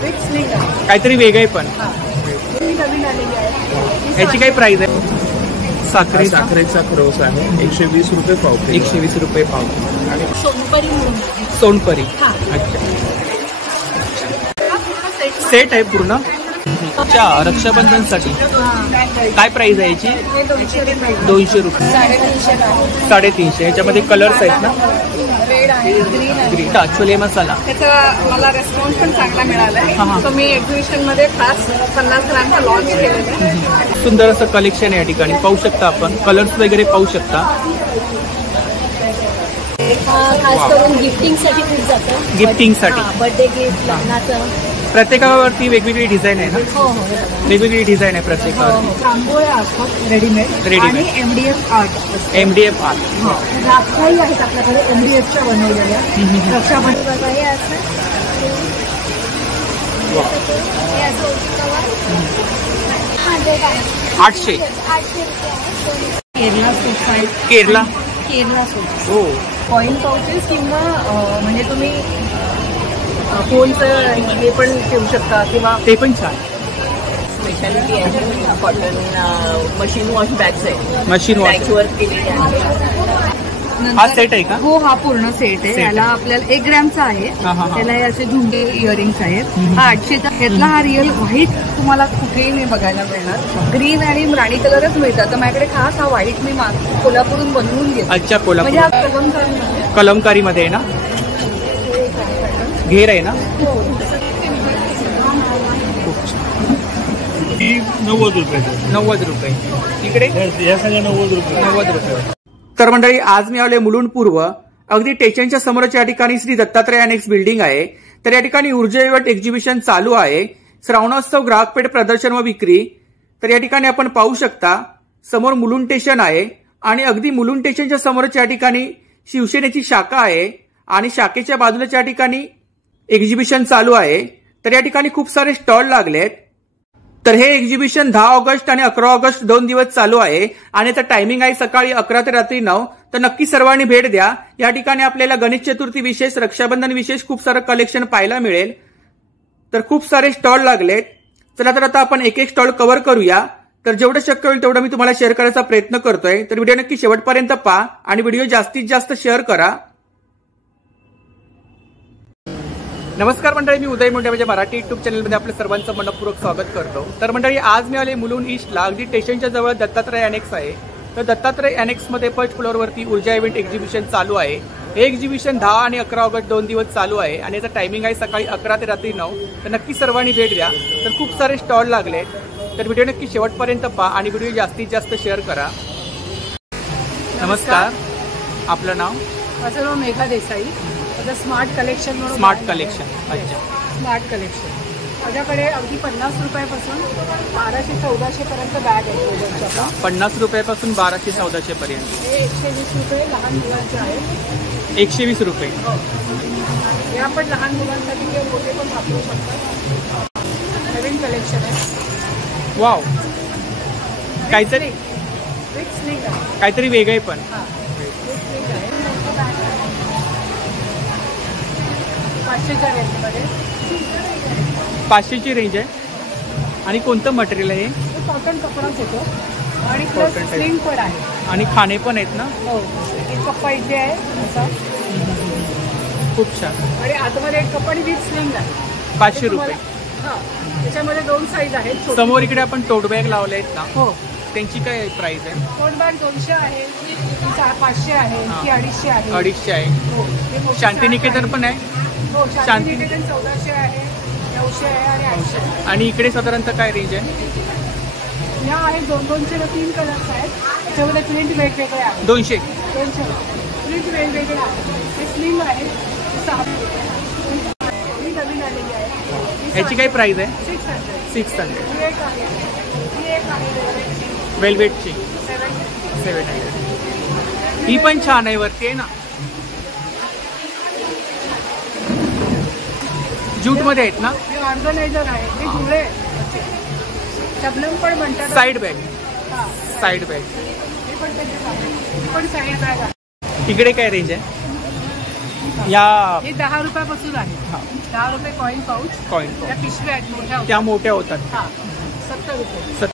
काहीतरी वेगळे पण याची काय प्राइस आहे? साखरेचा क्रॉस आहे 120 रुपये पाव. 120 रुपये पाव. आणि सोनपरी. अच्छा, सेट आहे पूर्ण. अच्छा, रक्षाबंधनसाठी काय प्राइस आहे याची? 200 रुपये. 350. याच्यामध्ये कलर्स आहेत ना? रेड आहे, ग्रीन आहे. ग्रीन. छोले मसाला त्याचा मला रिस्पॉन्स पण चांगला मिळाला आहे. तर मी एक्झिबिशन मध्ये खास 50 ग्रामचा लॉन्च केलेला आहे. सुंदर असं कलेक्शन आहे या ठिकाणी. पाहू शकता आपण, कलर्स वगैरे पाहू शकता. खास करून गिफ्टिंगसाठी खूप जातं. गिफ्टिंगसाठी बर्थडे गिफ्ट, लग्नाचं. प्रत्येकावरती वेगवेगळी डिझाईन आहे ना? हो. वेगवेगळी डिझाईन आहे प्रत्येकावर. रांगोळ्या असतात रेडीमेड आणि MDF आर्ट. MDF art. राखाही आहेत आपल्याकडे MDFच्या बनवलेल्या. रक्षाबंधन हे असं 800. केरला सूट आहे. केरला सूट. हो. कॉइन पाउचेस किंवा म्हणजे तुम्ही फोनचं हे पण ठेवू शकता किंवा ते पण छान. स्पेशालिटी आहे कॉटन मशीन वॉश बॅग्स आहे. मशीन वॉश वर्क केलेली आहे. हा सेट आहे का? हो, हा पूर्ण सेट आहे. याला आपल्याला 1 ग्रॅमचा आहे. त्याला हे असे झुंगे इयरिंग्स आहेत. हा 800चा. यातला हा रिअल व्हाईट तुम्हाला कुठेही नाही बघायला मिळणार. ग्रीन आणि राणी कलरच मिळतात. तर माझ्याकडे खास हा व्हाईट मी कोल्हापूरून बनवून घेतो. अच्छा, कोल्हापूर. म्हणजे हा कलमकारीमध्ये आहे ना? घेर आहे ना? 90 रुपये. 90 रुपये. इकडे या सगळ्या 90 रुपये. 90 रुपये. तर मंडळी, आज मी आले मुलुंड पूर्व, अगदी स्टेशनच्या समोरच या ठिकाणी श्री दत्तात्रय अनेक्स बिल्डिंग आहे. तर या ठिकाणी ऊर्जा इव्हेंट एक्झिबिशन चालू आहे. श्रावणोत्सव ग्राहकपेठ प्रदर्शन व विक्री. तर या ठिकाणी आपण पाहू शकता समोर मुलुंड स्टेशन आहे आणि अगदी मुलुंड स्टेशनच्या समोरच या ठिकाणी शिवसेनेची शाखा आहे आणि शाखेच्या बाजूलाच या ठिकाणी एक्झिबिशन चालू आहे. तर या ठिकाणी खूप सारे स्टॉल लागलेत. तर हे एक्झिबिशन 10 ऑगस्ट आणि 11 ऑगस्ट 2 दिवस चालू आहे आणि याचा टायमिंग आहे सकाळी 11 ते रात्री 9. तर नक्की सर्वांनी भेट द्या. या ठिकाणी आपल्याला गणेश चतुर्थी विशेष, रक्षाबंधन विशेष खूप सारं कलेक्शन पाहायला मिळेल. तर खूप सारे स्टॉल लागलेत. चला तर आता आपण एक स्टॉल कव्हर करूया. तर जेवढं शक्य होईल तेवढं मी तुम्हाला शेअर करायचा प्रयत्न करतोय. तर व्हिडिओ नक्की शेवटपर्यंत पहा आणि व्हिडिओ जास्तीत जास्त शेअर करा. नमस्कार मंडळी, मी उदय मुंडे माझ्या मराठी युट्यूब चॅनलमध्ये आपल्या सर्वांचं मनपूर्वक स्वागत करतो. तर मंडळी, आज मी आले मुलुंड ईस्टला, अगदी स्टेशनच्या जवळ दत्तात्रय अनेक्स आहे. तर दत्तात्रय अनेक्समध्ये फर्स्ट फ्लोअरवरती ऊर्जा इव्हेंट एक्झिबिशन चालू आहे. हे एक्झिबिशन 10 आणि 11 ऑगस्ट 2 दिवस चालू आहे आणि याचा टायमिंग आहे सकाळी 11 ते रात्री 9. तर नक्की सर्वांनी भेट द्या. तर खूप सारे स्टॉल लागले. तर व्हिडिओ नक्की शेवटपर्यंत पहा आणि व्हिडिओ जास्तीत जास्त शेअर करा. नमस्कार, आपलं नाव? माझं नाव मेघा देसाई. स्मार्ट कलेक्शन म्हणून. Smart collection. अच्छा, स्मार्ट कलेक्शन. माझ्याकडे अगदी 50 रुपयापासून 1200-1400 पर्यंत बॅग आहे. 50 रुपयापासून 1200-1400 पर्यंत. हे 120 रुपये लहान मुलांचे आहेत. 120 रुपये. हे आपण लहान मुलांसाठी किंवा मोठे पण वापरू शकतात. नवीन कलेक्शन आहे. वाव, काहीतरी वेगळे पण. 500च्या रेंजमध्ये. 500ची रेंज आहे. आणि कोणतं मटेरियल आहे? कॉटन कपडाच येतो आणि प्लस स्लिंग पण आहे आणि खाणे पण आहेत ना? हो. एक कप्पा इथे आहे असा. खूप छान. आणि आतमध्ये एक कप्पा आणि विथ स्लिंग आहे. 500 रुपये. हा, त्याच्यामध्ये 2 साईज आहेत. समोर इकडे आपण टोट बॅग लावले आहेत ना? हो. त्यांची काय प्राइस आहे? टोट बॅग 200 आहे, 500 आहे, की 250 आहे. 250 आहे. हो. शांतिनिकेतन पण आहे. हो, शांतिनिकेतन 1400 आहे, 900 आहे आणि 800. आणि इकडे साधारणतः काय रेंज आहे? या आहेत 200 ला 3 कलर्स आहेत. त्याच्यामध्ये प्रिंट वेगवेगळे आहेत. 200 प्रिंट वेगवेगळे आहेत. हे स्लिंग आहे. ही नवीन आलेली आहे. ह्याची काय प्राइस आहे? 600. ही एक आहे वेलवेटची 700. ही पण छान आहे. वरती आहे ना, जूट मध्ये आहेत ना? हे ऑर्गनायझर आहे. हे जुळे शबनम पण म्हणतात. Side bag. Side bag. हे पण साईड बॅग आहे. इकडे काय रेंज आहे? या हे 10 रुपयापासून आहे. 10 रुपये कॉईन पाऊच. त्या पिशव्या आहेत मोठ्या. त्या मोठ्या होतात. 70 रुपये.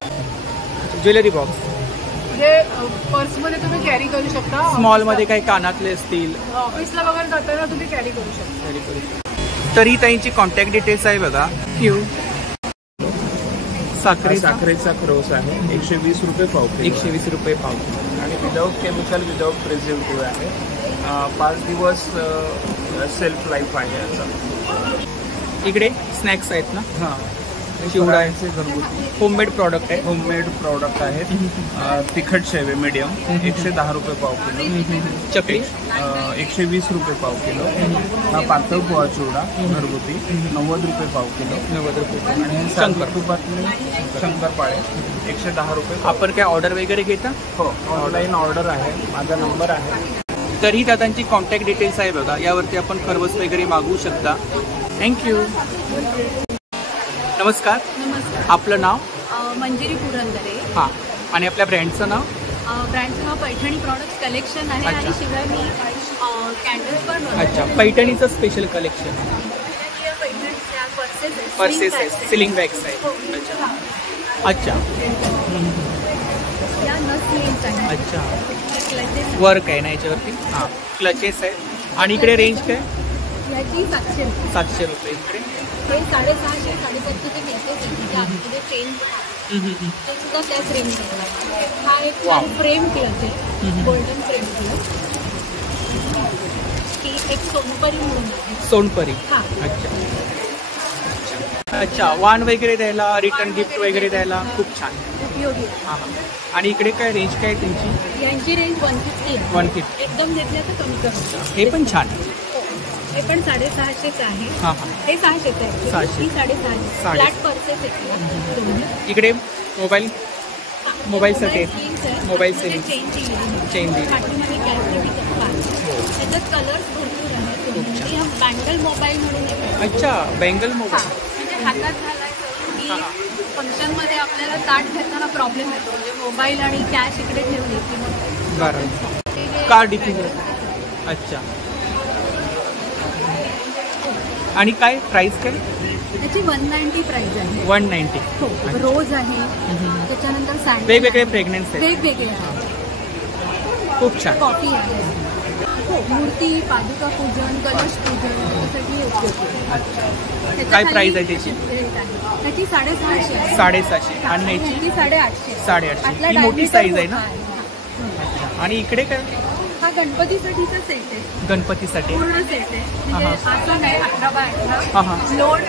ज्वेलरी बॉक्स म्हणजे पर्समध्ये तुम्ही कॅरी करू शकता. स्मॉल मध्ये काही कानातले असतील, ऑफिसला वगैरे जाताना तुम्ही कॅरी करू शकता. तरी त्यांची कॉन्टॅक्ट डिटेल्स आहे बघा. साखरेचा क्रोस आहे 120 रुपये पाव किलो. 120 रुपये पाव. आणि विदाऊट केमिकल विदाऊट प्रिझर्वेटिव्ह आहे. 5 दिवस सेल्फ लाईफ आहे याचा. इकडे स्नॅक्स आहेत ना. हां, चिवडा आहे. घरगुती होममेड प्रॉडक्ट आहे. होममेड प्रॉडक्ट आहेत. तिखट शेवे मीडियम 110 रुपये पाव किलो. चकली 120 रुपये पाव किलो. हा पातळ पोहा चिवडा घरगुती 90 रुपये पाव किलो. 90 रुपये. आणि शंकर तुपातले शंकरपाळे 110 रुपये. आपण काय ऑर्डर वगैरे घेता? हो, ऑनलाईन ऑर्डर आहे. माझा नंबर आहे. तरी दादांची कॉन्टॅक्ट डिटेल्स आहे बघा. यावरती आपण खरवस वगैरे मागवू शकता. थँक्यू. नमस्कार. आपलं नाव? मंजिरी पुरंदरे. हां. आणि आपल्या ब्रँडचं नाव? ब्रँडचं नाव पैठणी प्रॉडक्ट्स कलेक्शन आहे. आणि शिवाय मी कॅन्डल्स पण बनवते. अच्छा, पैठणीचं स्पेशल कलेक्शन. पर्सेस आहे, सिलिंग बॅग्स आहे. अच्छा. या नस लेन्स आहे. अच्छा, क्लचेस वर्क आहे ना याच्यावरती. हां, क्लचेस आहे. आणि इकडे रेंज काय? याची 700 रुपये. 700 रुपये. इकडे हे 650 750 चे नेकलेस आहे. आतमध्ये चेन ते सुद्धा त्याच रेंजमध्ये. हा एक फ्रेम क्लच आहे, गोल्डन फ्रेम क्लच. ही एक सोनपरी म्हणून आहे. सोनपरी. हां. अच्छा अच्छा. वाण वगैरे द्यायला, रिटर्न गिफ्ट वगैरे द्यायला खूप छान. उपयोगी. हां हां. आणि इकडे काय रेंज काय तुमची? यांची रेंज 150 आहे. 150. एकदम घेतल्या तर कमी कमी. हे पण छान. हे पण 650 आहे. हां हां. हे 600 आहे. 600. ही 650. फ्लॅट पर्सेस आहेत. इकडे मोबाईलसाठी मोबाईल चेन दिली. पाठीमध्ये कॅल्सिटी कप्पा आहे. त्याच्यात कलर्स भरपूर आहेत. हे बँगल मोबाईल म्हणून एक. अच्छा, बँगल मोबाईल. म्हणजे हातात घालायचं की फंक्शनमध्ये आपल्याला ताट घेताना प्रॉब्लेम येतो. म्हणजे मोबाईल आणि कॅश इकडे ठेवली की मग बरं. कार्ड डिफिगर. अच्छा. आणि काय प्राइस काय? त्याची 190 प्राइस आहे. 190. हो. रोज आहे. त्याच्यानंतर सँडल वेगवेगळे फ्रेग्रन्स आहेत. वेगवेगळे आहेत. खूप छान. कॉफी आहे. हो. मूर्ती, पादुका पूजन, कलश पूजन यासाठी उपयोगी. काय प्राइस आहे त्याची? त्याची 650 आहे. 750. आणि याची 850. 850. ही मोठी साईज आहे ना. आणि इकडे काय? हा गणपतीसाठीचा सेट आहे. गणपतीसाठी पूर्ण सेट आहे. म्हणजे असं नाही 18x18 लोड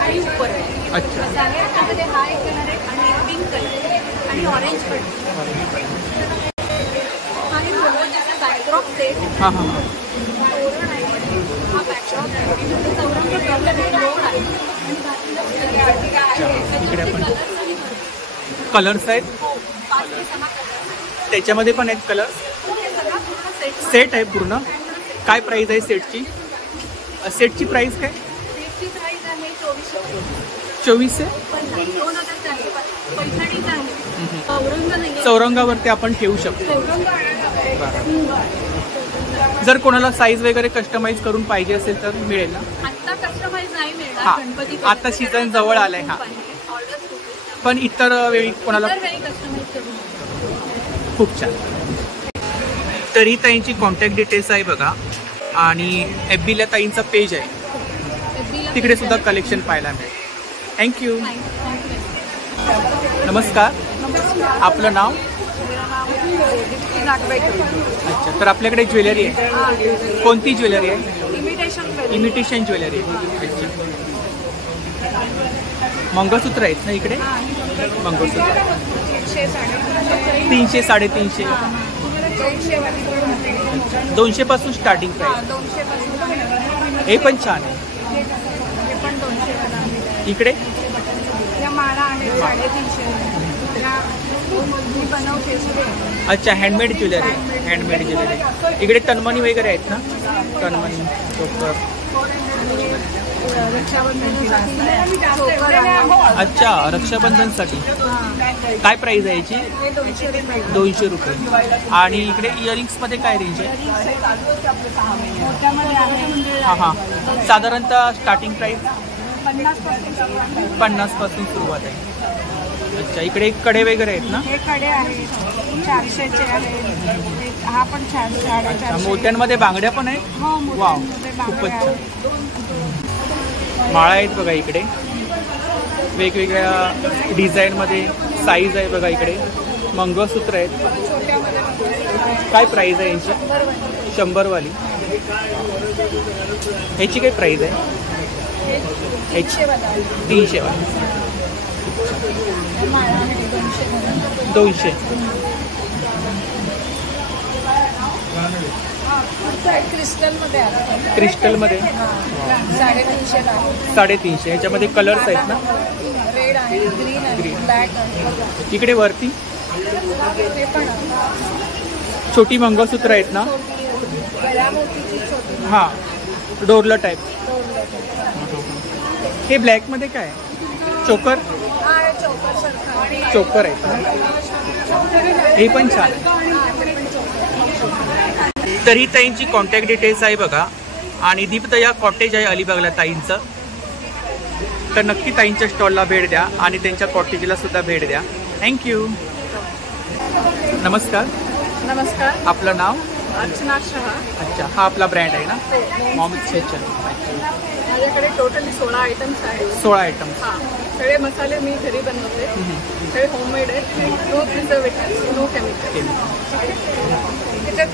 आणि उपर आहे. अच्छा. असं आहे. त्यामध्ये हा एक कलर आहे आणि पिंक कलर आणि ऑरेंज कलर. हा एक बॅकड्रॉप सेट. हां हां. तोरण आहे. हा बॅकड्रॉप चौरंग प्रॉब्लेम लोड आहे. इकडे आपण कलर्स आहेत. हो. 5 ते 6 कलर. त्याच्यामध्ये पण आहेत कलर्स. सेट आहे पूर्ण. काय प्राइस आहे सेटची? सेटची प्राइस काय? सेटची प्राइस आहे 2400. 2000 आहे. पैठणीचा आहे. चौरंग नाही. चौरंगावरती आपण ठेवू शकतो. चौरंग. जर कोणाला साईज वगैरे कस्टमाइज करून पाहिजे असेल तर मिळेल ना? आता कस्टमाइज नाही मिळणार. हां. गणपती आता सीझन जवळ आलाय. हां. ऑर्डर पण इतर वेळी कोणाला कस्टमाइज करून. खूप छान. तरी ताईंची कॉन्टॅक्ट डिटेल्स आहे बघा. आणि FBला ताईंचा पेज आहे. तिकडे सुद्धा कलेक्शन पाहायला मिळेल. थँक्यू. नमस्कार. आपलं नाव? अच्छा. तर आपल्याकडे ज्वेलरी आहे. कोणती ज्वेलरी आहे? इमिटेशन ज्वेलरी आहे. अच्छा. मंगळसूत्र आहेत ना इकडे? मंगळसूत्र 300 350. 200 पासून स्टार्टिंग प्राइस. हे पण छान आहे. इकडे अच्छा, हँडमेड ज्वेलरी. इकडे तन्मणी वगैरे आहेत ना? तन्मणी, चोकर. आणि रक्षाबंधनसाठी चोकर आहे. अच्छा, रक्षाबंधनसाठी काय प्राइस आहे याची? हे 200 रुपये. 200 रुपये. आणि इकडे इयरिंग्स मध्ये काय रेंज आहे? मोठ्यामध्ये आहे. हां हां. साधारणतः स्टार्टिंग प्राइस 50 50 सुरुवात आहे. अच्छा, इकडे कडे वगैरे आहेत ना? हे कडे आहेत 400चे आहेत. हा पण छान 450. मोत्यांमध्ये बांगड्या पण आहेत. हो, वाव, मोत्यांमध्ये खूपच बांगड्या छान. आहेत. माळा आहेत बघा इकडे, वेगवेगळ्या डिझाईनमध्ये. साईज आहे बघा इकडे. मंगळसूत्र आहेत. काय प्राइस आहे यांची? 100 वाली. ह्याची काय प्राइस आहे? 300 वाली. 200. क्रिस्टलमध्ये आहे. क्रिस्टलमध्ये 350 350. ह्याच्यामध्ये कलर्स आहेत ना? रेड आहे, ग्रीन आहे, ब्लॅक आहे. इकडे वरती हे पण छोटी मंगळसूत्र आहेत ना? बऱ्या मोठीची छोटी. हां, डोरला टाईप. हे ब्लॅकमध्ये काय? चोकर. हा चोकर सारखा. चोकर आहे. हे पण छान आहे. तर ही ताईंची कॉन्टॅक्ट डिटेल्स आहे बघा. आणि दीपदया कॉटेज आहे अलिबागला ताईंचं. तर नक्की ताईंच्या स्टॉलला भेट द्या आणि त्यांच्या कॉटेजला सुद्धा भेट द्या. थँक्यू. नमस्कार. नमस्कार. आपलं नाव? अर्चना शहा. अच्छा, हा आपला ब्रँड आहे ना? Mom's kitchen. माझ्याकडे टोटली 16 आयटम्स आहेत. 16 आयटम्स. हां, सगळे मसाले मी घरी बनवते. सगळे होममेड आहे. No preservative, no chemical. त्याच्यात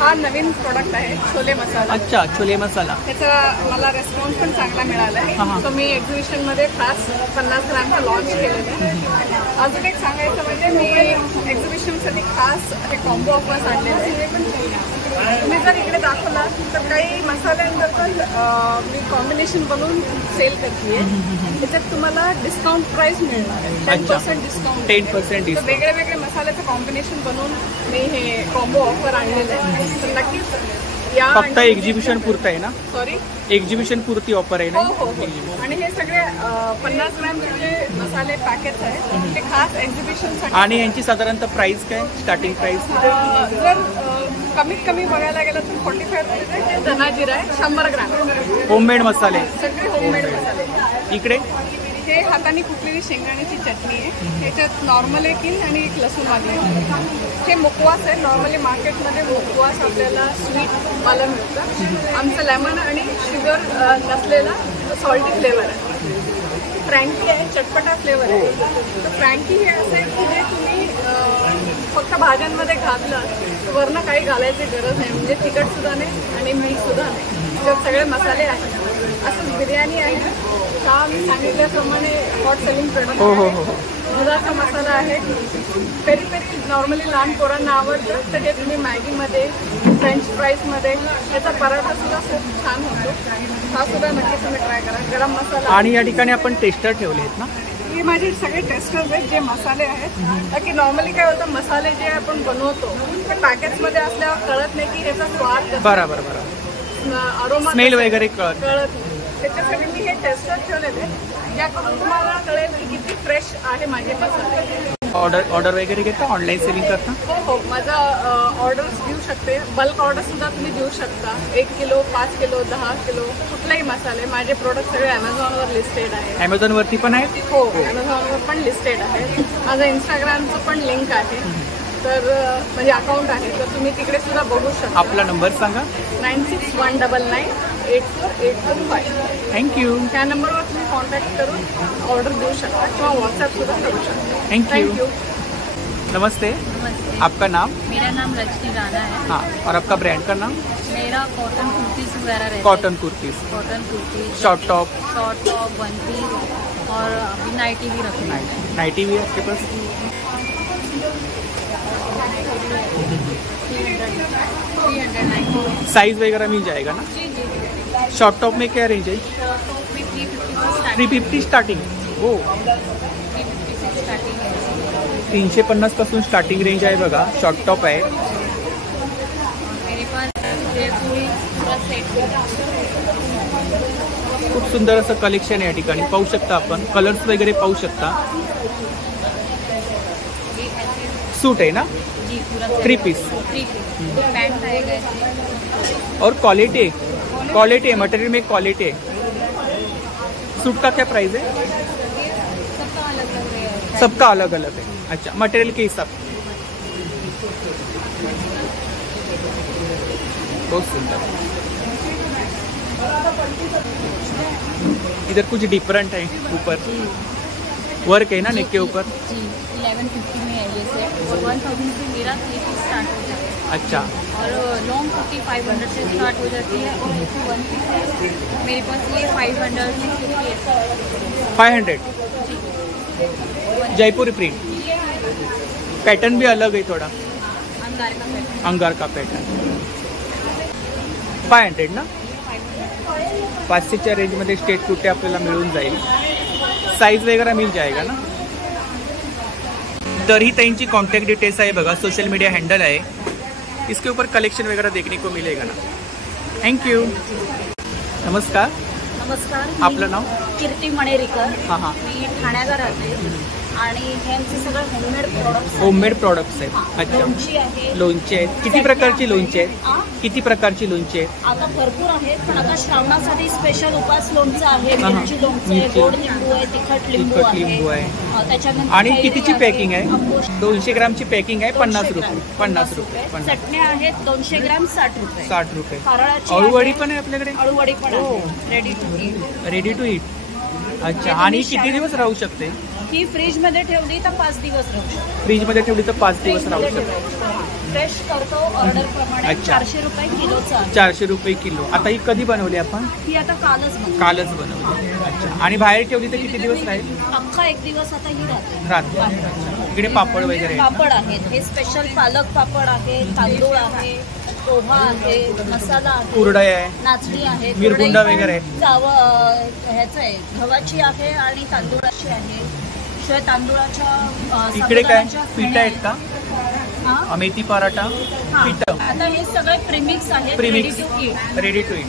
हा नवीन प्रोडक्ट आहे छोले मसाला. अच्छा, छोले मसाला. त्याचा मला रेस्पॉन्स पण चांगला मिळाला हां, हां. आहे. तर मी एक्झिबिशनमध्ये खास 50 ग्रॅमचा लॉन्च केलेलं आहे. अजून एक सांगायचं म्हणजे मी एक्झिबिशनसाठी खास हे कॉम्बो ऑफर्स आणलेले आहे. तुम्ही जर इकडे दाखवला तर काही मसाल्यांवर पण मी कॉम्बिनेशन बनवून सेल करते. त्याच्यात तुम्हाला डिस्काउंट प्राइस मिळणार आहे. 10% डिस्काउंट. 10% डिस्काउंट. वेगळे वेगळे मसाल्याचं कॉम्बिनेशन बनवून मी हे कॉम्बो ऑफर आणलेलं आहे. तर नक्कीच या. फक्त एक्झिबिशन पुरतं आहे ना? सॉरी, एक्झिबिशन पुरती ऑफर आहे ना? हो. आणि हे सगळे 50 ग्रॅमचे जे मसाले पॅकेट्स आहेत ते खास एक्झिबिशनसाठी. आणि यांची साधारणतः प्राइस काय? Starting price? जर कमीत कमी बघायला गेलं तर 45 रुपये धना जिरा आहे 100 ग्रॅम. होममेड मसाले. सगळे होममेड मसाले. इकडे हे हाताने कुटलेली शेंगदाण्याची चटणी आहे. ह्याच्यात नॉर्मल एक इन आणि एक लसूणवाली आहे. हे मुकवास आहे. नॉर्मली मार्केटमध्ये मुकवास आपल्याला स्वीटवाला मिळतं. आमचं लेमन आणि शुगर नसलेला सॉल्टी फ्लेवर आहे. फ्रँकी आहे, चटपटा फ्लेवर आहे. तर फ्रँकी हे असं आहे की जे तुम्ही फक्त भाज्यांमध्ये घातलं तर वरनं काही घालायची गरज नाही. म्हणजे तिखटसुद्धा नाही आणि मीठसुद्धा नाही. त्याच्यात सगळे मसाले आहेत. असंच बिर्याणी आहे. हा मी सांगितल्याप्रमाणे हॉट सेलिंग प्रोडक्ट आहे. दुधाचा मसाला आहे. पेरी पेरी नॉर्मली लहान पोरांना आवडतं. तर हे तुम्ही मॅगीमध्ये, फ्रेंच फ्राईजमध्ये याचा पराठासुद्धा खूप छान होतो. हा सुद्धा नक्की तुम्ही ट्राय करा. गरम मसाला. आणि या ठिकाणी आपण टेस्टर ठेवले आहेत ना? हे माझे सगळे टेस्टर्स आहेत जे मसाले आहेत. की नॉर्मली काय होतं, मसाले जे आपण बनवतो ते पॅकेट्समध्ये असल्यावर कळत नाही की ह्याचा स्वाद बरोबर. अरोमा स्मेल वगैरे कळत नाही. त्याच्यासाठी मी हे टेस्टर ठेवलेले याकडून तुम्हाला कळेल की किती फ्रेश आहे माझे मसाले. ऑर्डर वगैरे घेता? ऑनलाईन सेलिंग करता? हो. माझा ऑर्डर्स देऊ शकते. बल्क ऑर्डर सुद्धा तुम्ही देऊ शकता. 1 किलो, 5 किलो, 10 किलो कुठलाही मसाले. माझे प्रोडक्ट सगळे अमेझॉनवर लिस्टेड आहे. अमेझॉनवरती पण आहेत? हो, अमेझॉनवर पण लिस्टेड आहे. माझं इंस्टाग्रामचं पण लिंक आहे. तर म्हणजे अकाउंट आहे. तर तुम्ही तिकडे सुद्धा बघू शकता. आपला नंबर सांगा. 9619984845. थँक्यू. त्या नंबरवर तुम्ही कॉन्टॅक्ट करून ऑर्डर देऊ शकता किंवा व्हॉट्सएप सुद्धा करू शकता. Thank you. नमस्ते. आपका नाम? मेरा नाम रजनी राणा है. हाँ, और आपका ब्रांड का नाम? मेरा कॉटन कुर्तीज वगैरह रहता है. Cotton kurtis, cotton kurtis, short top, one piece और अभी नाइटी भी रखी है. नाइटी भी है आपके पास? 300 साइज वगैरह मिल जाएगा ना? जी. शॉर्ट टॉप में क्या रेंज है? टॉप में 350 350 स्टार्टिंग. हो, 350 से स्टार्टिंग है. 350 पासून स्टार्टिंग रेंज आहे बघा. शॉर्ट टॉप आहे. मेरे पास जयपुरी पूरा सेट खूप सुंदर असं कलेक्शन आहे या ठिकाणी, पाहू शकता आपण. कलर्स वगैरे पाहू शकता. सूट है ना, जी पूरा 3 पीस. पैंट आएगा इसमें। और क्वालिटी है, मटेरियल में क्वालिटी है. सूट का क्या प्राइस है? सबका अलग अलग है। सबका अलग अलग है. अच्छा, मटेरियल के हिसाब. बहुत सुंदर. इधर कुछ डिफरेंट है, ऊपर वर्क है ना नेक के ऊपर. जी 1150 में है ये सेट और 1000 से मेरा 3 पीस स्टार्ट हो जाता है। अच्छा. और लॉन्ग कुर्ती 500 से स्टार्ट हो जाती है और इसमें 1 पीस है मेरे पास ये 500 650 500. जयपुरी प्रिंट. पैटर्न भी अलग है थोड़ा, अंगार का पैटर्न। अंगार का पैटर्न. 500 ना. 500च्या रेंजमध्ये स्टेट कुर्ते आपल्याला मिळून जाईल. साइज वगैरह मिल जाएगा ना. तर ही त्यांची कॉन्टॅक्ट डिटेल्स आहे बघा, सोशल मीडिया हँडल आहे. इसके ऊपर कलेक्शन वगैरह देखने को मिलेगा ना. थँक्यू. नमस्कार. नमस्कार. आपलं नाव? कीर्ती मणेरीकर. हां हां. मी ठाण्याला राहते आणि हे आमचे सगळे होममेड प्रोडक्ट्स. होममेड प्रॉडक्ट्स आहेत. अच्छा. लोणची आहे. लोणचे आहेत. किती प्रकारची लोणची आहेत? किती प्रकारची लोणची आहेत? आता भरपूर आहेत, पण आता श्रावणासाठी स्पेशल उपास लोणचं आहे, हां. मिरची लोणचं आहे, मिरची. गोड लिंबू आहे, तिखट लिंबू तिखट लिंबू आहे. त्याच्यानंतर आणि कैरी कितीची पॅकिंग आहे? अंबोशी 200 ग्रामची पॅकिंग आहे. 50 रुपये. 50 रुपये. रुपये. 50. चटण्या आहेत 200 ग्राम 60 रुपये. 60 रुपये. कारळाची अळूवडी आहे. पण आहे आपल्याकडे. अळूवडी पण हो. आहे ready to eat. Ready to eat. अच्छा. आणि किती दिवस राहू शकते? ही फ्रीज मध्ये ठेवली तर 5 दिवस राहू शकते. फ्रीज मध्ये ठेवली तर 5 दिवस राहू शकते. फ्रेश करतो ऑर्डर प्रमाणे. अच्छा. 400 रुपये किलोचं आहे. 400 रुपये किलो. आता ही कधी बनवली आपण? ही आता कालच बनवली. कालच बनवली. अच्छा. आणि बाहेर ठेवली तर किती दिवस राहील? अख्खा 1 दिवस आता ही राहते. राहते. इकडे पापड वगैरे आहेत. पापड आहेत. हे स्पेशल पालक पापड आहे, तांदूळ आहे, पोहा आहे, मसाला आहे, कुरडई आहे, नाचणी आहे, मिरगुंडा कुरडई वगैरे पण ह्याचं आहे, गव्हाची आहे आणि तांदूळाची आहे. शिवाय तांदूळाच्या इकडे काय साबुदाण्याच्या पीठ फेण्या आहेत का? हा? मेथी पराठा हा. पीठ. आता हे सगळे प्रीमिक्स आहेत. Premix. ready to eat. Ready to eat.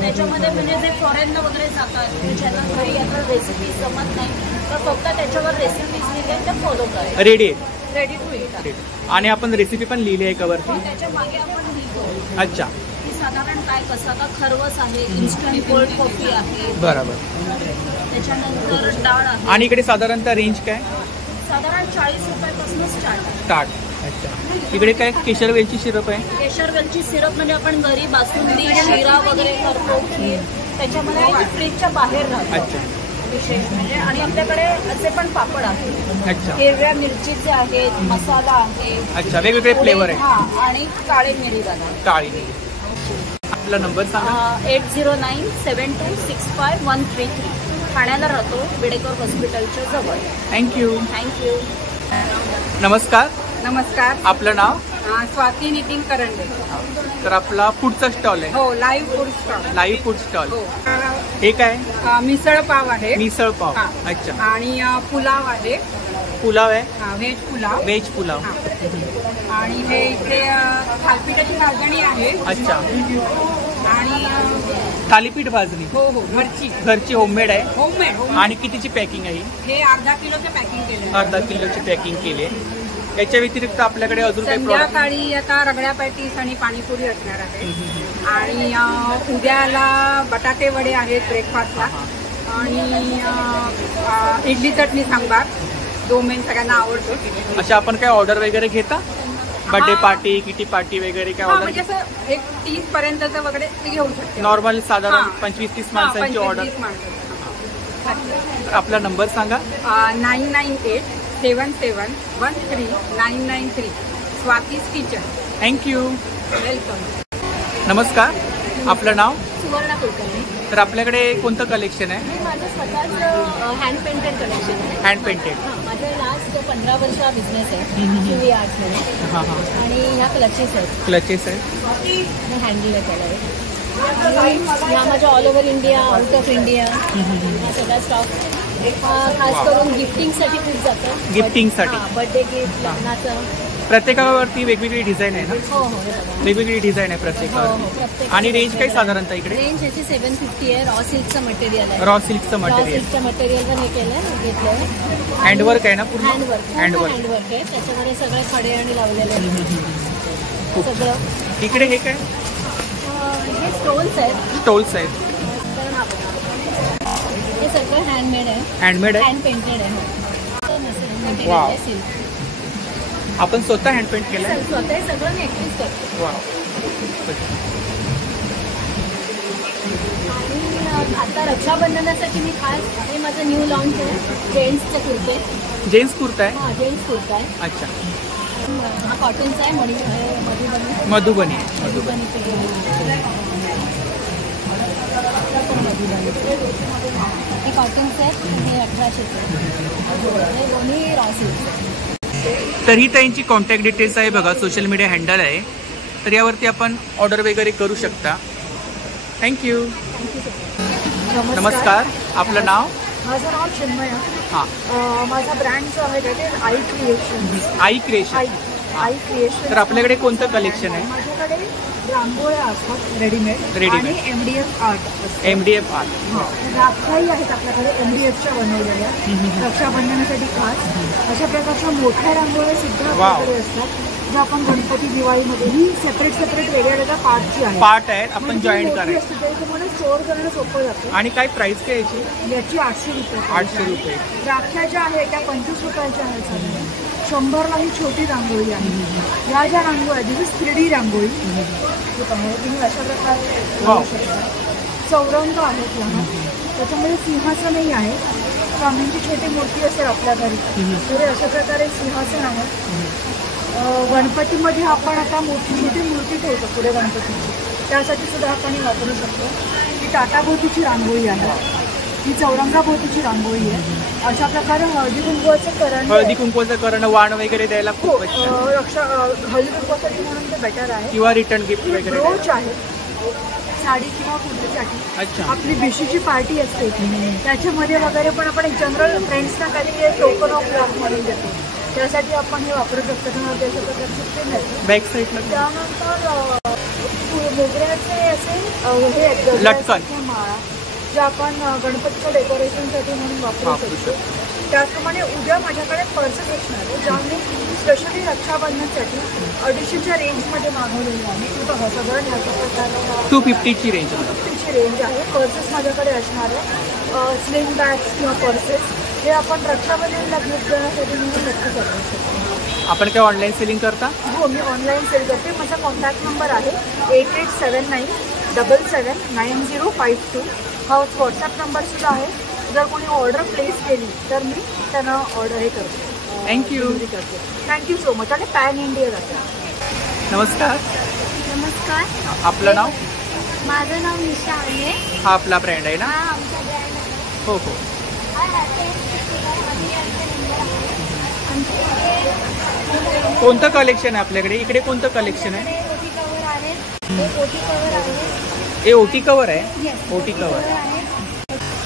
त्याच्यामध्ये म्हणजे जे फॉरेनला वगैरे जातात ज्यांना घरी आता रेसिपी जमत नाही तर फक्त त्याच्यावर रेसिपीज लिहिले ते फॉलो करायचे. Ready ready to eat. आणि आपण रेसिपी पण लिहिली आहे कवरती. त्याच्या मागे आपण लिहितो अच्छा. की साधारण काय कसं. आता खरवस आहे, इन्स्टंट कोल्ड कॉफी आहे, बरोबर. त्याच्यानंतर डाळ आहे. आणि इकडे साधारणतः रेंज काय? साधारण 40 रुपयापासून स्टार्ट आहे. स्टार्ट. अच्छा. इकडे काय केशर वेलची सिरप आहे. केशर वेलची सिरप म्हणजे आपण घरी बासुंदी शिरा वगैरे करतो खीर त्याच्यामध्ये फ्रीजच्या बाहेर राहतो. अच्छा. विशेष म्हणजे. आणि आपल्याकडे असे पण पापड आहेत. अच्छा. हिरव्या मिरचीचे आहेत, मसाला आहे. अच्छा. वेगवेगळे फ्लेवर आहे. हा. आणि काळे मिरीवाला. काळी. आपला नंबर सांगा. 8097265133. ठाण्याला राहतो, बेडेकर हॉस्पिटलच्या जवळ. थँक्यू. थँक्यू. नमस्कार. नमस्कार. आपलं नाव? स्वाती नितीन करंडे. तर आपला फूडचा स्टॉल आहे. हो, live food stall. Live food stall. हो. हे काय? मिसळ पाव आहे. मिसळ पाव. हा. अच्छा. आणि पुलाव आहे. पुलाव आहे. व्हेज पुलाव. व्हेज पुलाव. आणि हे इकडे थालपिठाची भाजणी आहे. अच्छा. आणि थालीपीठ भाजणी. हो हो, घरची होममेड आहे. होममेड. आणि कितीची पॅकिंग आहे? हे अर्धा किलोचं पॅकिंग केलं. अर्धा किलोची पॅकिंग केली आहे. याच्या व्यतिरिक्त आपल्याकडे अजून काही प्रोडक्ट? संध्याकाळी आता रगड्या पॅटीस आणि पाणीपुरी असणार आहे. आणि उद्याला बटाटे वडे आहेत ब्रेकफास्टला. आणि इडली चटणी सांबार. 2 मेन सगळ्यांना आवडतो. अच्छा. आपण काय ऑर्डर वगैरे घेता? बर्थडे पार्टी, किटी पार्टी वगैरे काय ऑर्डर? म्हणजे असं एक 30 पर्यंतचं वगैरे ते घेऊ शकते. नॉर्मल साधारण हा. 25-30 माणसांची ऑर्डर. 25-30 माणसं. आपला नंबर सांगा. 9987713993. स्वातीज किचन. थँक्यू. वेलकम. नमस्कार. आपलं नाव? सुवर्णा कुलकर्णी. तर आपल्याकडे कोणतं कलेक्शन आहे? हे माझं स्वतःच हँड पेंटेड कलेक्शन आहे. Hand painted. माझं लास्ट 15 वर्ष हा बिझनेस आहे QV आर्ट्समध्ये. हां हां. आणि ह्या क्लचेस आहेत. क्लचेस आहेत. मी हँडीला केलं आहे. आणि ह्या माझ्या all over India, out of India हा सगळा स्टॉक खास करून गिफ्टिंगसाठी खूप जातं. गिफ्टिंगसाठी. बर्थडे गिफ्ट, लग्नाचं प्रत्येकावरती वेगवेगळी डिझाईन आहे ना? हो हो हे बघा. वेगवेगळी डिझाईन आहे हो, हो, प्रत्येकावर. प्रत्येक- आणि रेंज काही साधारणतः इकडे? रेंज याची 750 आहे. रॉ सिल्कचं मटेरियल आहे. रॉ सिल्कचं रॉ मटेरियल, सिल्कच्या मटेरियलवर हे केलंय, घेतलंय. हँडवर्क आहे ना पूर्ण? Handwork handwork. हँडवर्क आहे. त्याच्यामध्ये सगळे खडे आणि लावलेले आहेत. खूप. सगळं इकडे हे काय? हे स्टोल्स आहेत. स्टोल्स आहेत. तर हा बघा. हे सगळं हँडमेड आहे. हँडमेड आहे. हँड पेंटेड आहे. Material Wow. आहे सिल्क. आपण स्वतः हँड पेंट केलंय? स्वतः हे सगळं मी एकटीच करते. वा. आणि आता रक्षाबंधनासाठी मी खास हे माझं न्यू लॉन्च आहे. जेंट्सचं कुर्ते. जेंट्स कुर्ता आहे? हा जेंट्स कुर्ता आहे. अच्छा. हा कॉटनचा आहे. मधुबनी मधुबनी आहे. मधुबनीचे हे कॉटनचे आहेत. हे 1800चे. हे दोन्ही रॉ सिल्क. तर ही त्यांची कॉन्टॅक्ट डिटेल्स आहे बघा, सोशल मीडिया हँडल आहे. तर यावरती आपण ऑर्डर वगैरे करू शकता. थँक्यू. नमस्कार. आपलं नाव? माझं नाव चिन्मय. हां. माझा ब्रँड जो आहे ते आई क्रिएशन. आई क्रिएशन. आई क्रिएशन. तर आपल्याकडे कोणतं कलेक्शन आहे? माझ्याकडे रांगोळ्या असतात रेडीमेड आणि MDF आर्ट. MDF art. राखाही आहेत आपल्याकडे MDFच्या बनवलेल्या रक्षाबंधनासाठी खास. अशा प्रकारच्या मोठ्या रांगोळ्या सुद्धा आपल्याकडे असतात, ज्या आपण गणपती दिवाळीमध्ये ही सेपरेट वेगळ्या वेगळ्या पार्टची आहे. पार्ट आहेत, आपण जॉईन करायचं. तरी तुम्हाला स्टोअर करणं सोपं जातं. आणि काय प्राइस काय याची? याची 800 रुपये. 800 रुपये. राख्या ज्या आहेत त्या 25 रुपयाच्या आहेत साधारण. 100ला ही छोटी रांगोळी आहे. या ज्या रांगोळ्या दिस इज 3D रांगोळी. तुम्ही अशा प्रकारे चौरंग आहेत लहान. त्याच्यामध्ये सिंहासनही आहे. स्वामींची छोटी मूर्ती असेल आपल्या घरी तर अशा प्रकारे सिंहासन आहे. गणपतीमध्ये आपण आता मोठी मूर्ती ठेवतो पुढे गणपतीची, त्यासाठी सुद्धा आपण हे वापरू शकतो. ही ताटाभोवतीची रांगोळी आहे. ही चौरंगाभोवतीची रांगोळी आहे. अशा प्रकारे हळदी कुंकवाचं करण, हळदी कुंकवाचं करण, वाण वगैरे द्यायला खूप हळदी कुंकवासाठी म्हणून ते बेटर आहे. किंवा रिटर्न गिफ्ट वगैरे. ब्रोच आहे साडी किंवा कुर्तीसाठी. अच्छा. आपली बेशीची पार्टी असते त्याच्यामध्ये वगैरे पण आपण जनरल फ्रेंड्सना काही टोकन ऑफ लव्ह म्हणून देतो, त्यासाठी आपण हे वापरू शकतो. त्याच्या प्रकारचे आहे. बॅक साईडला त्यानंतर मोगऱ्याचे असे हे लटकन माळा ज्या आपण गणपतीच्या डेकोरेशनसाठी म्हणून वापरू शकतो. त्याचप्रमाणे उद्या माझ्याकडे पर्सेस असणार आहे ज्या मी स्पेशली रक्षाबंधनसाठी 250च्या रेंजमध्ये मागवलेली आहे. सगळं ह्याच्या प्रकारे 250ची रेंज. 250ची रेंज आहे. पर्सेस माझ्याकडे असणार आहे. स्लिंग बॅग्स किंवा पर्सेस हे आपण रक्षाबंधनला गिफ्ट देण्यासाठी मी नक्की करू शकतो. आपण काय ऑनलाईन सेलिंग करता? हो, मी ऑनलाईन सेल करते. माझा कॉन्टॅक्ट नंबर आहे 8879779052. हा व्हॉट्सॲप नंबर सुद्धा आहे. जर कोणी ऑर्डर प्लेस केली तर मी त्यांना ऑर्डर हे करते. थँक्यू. Thank you much. आणि पॅन इंडिया जाते. नमस्कार. नमस्कार. आपलं नाव? माझं नाव निशा आहे. हा आपला ब्रँड आहे ना? हा आमचा ब्रँड आहे. हो हो. कोणतं कलेक्शन आहे आपल्याकडे? इकडे कोणतं कलेक्शन आहे? ओटी कवर आहे. ओटी कवर आहे. हे ओटी कवर आहे? ओटी कवर.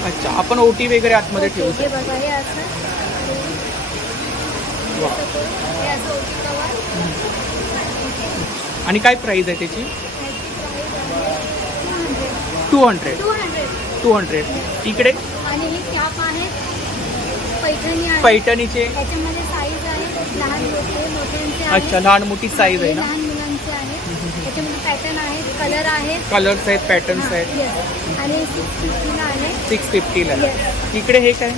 अच्छा. आपण ओटी वगैरे आतमध्ये ठेवू हे बघा हे असं हे असं ओटी कवर. आणि काय प्राइस आहे त्याची? 200. इकडे? आणि ही कॅप आहे. पैठणी आहे. पैठणीचे त्याच्यामध्ये साईज आहे लहान मोठ्यांचे. अच्छा. लहान मोठी साईज आहे ना? लहान मुलांचे आहे. त्याच्यामध्ये पॅटर्न आहेत, कलर आहेत, कलर्स आहेत, पॅटर्न्स आहेत. आणि 650 आहे. 650 ला. इकडे हे काय?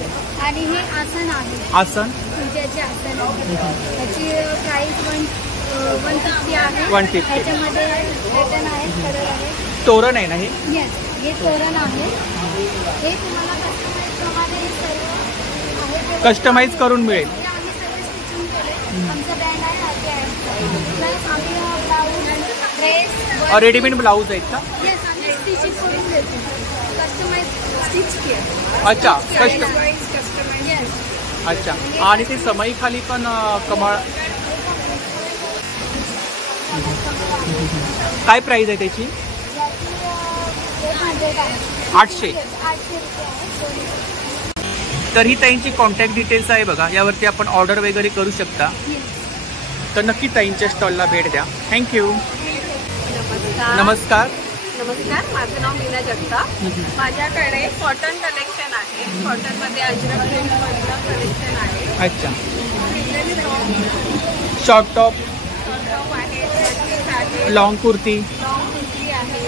आणि हे आसन आहे. आसन? पूजाचे आसन आहे. त्याची प्राइस 150 आहे. 150. त्याच्यामध्ये पॅटर्न आहे, कलर आहे. तोरण आहे ना हे? येस, हे तोरण आहे. हे तुम्हाला कस्टमाइज प्रमाणे सर्व आहे. कस्टमाइज करून मिळेल. हे आम्ही सगळे स्टिचिंग केले. आमचा ब्रँड आहे प्लस आम्ही ब्लाऊज, ड्रेस, रेडीमेड ब्लाऊज आहेत का? येस आम्ही स्टिचिंग करून देतो. Customise stitch care. अच्छा. कस्टम. येस. अच्छा. आणि ते समई खाली पण कमाळ. काय प्राइस आहे त्याची? 800. तर ही त्यांची कॉन्टॅक्ट डिटेल्स आहे बघा, यावरती आपण ऑर्डर वगैरे करू शकता. तर नक्की ताईंच्या स्टॉलला भेट द्या. थँक्यू. नमस्कार. नमस्कार. माझं नाव मीना जगताप. माझ्याकडे कॉटन कलेक्शन आहे. कॉटनमध्ये अजरक प्रिंटमधलं कलेक्शन आहे. अच्छा. शॉर्ट टॉप आहे, लॉंग कुर्ती लॉंग कुर्ती आहे,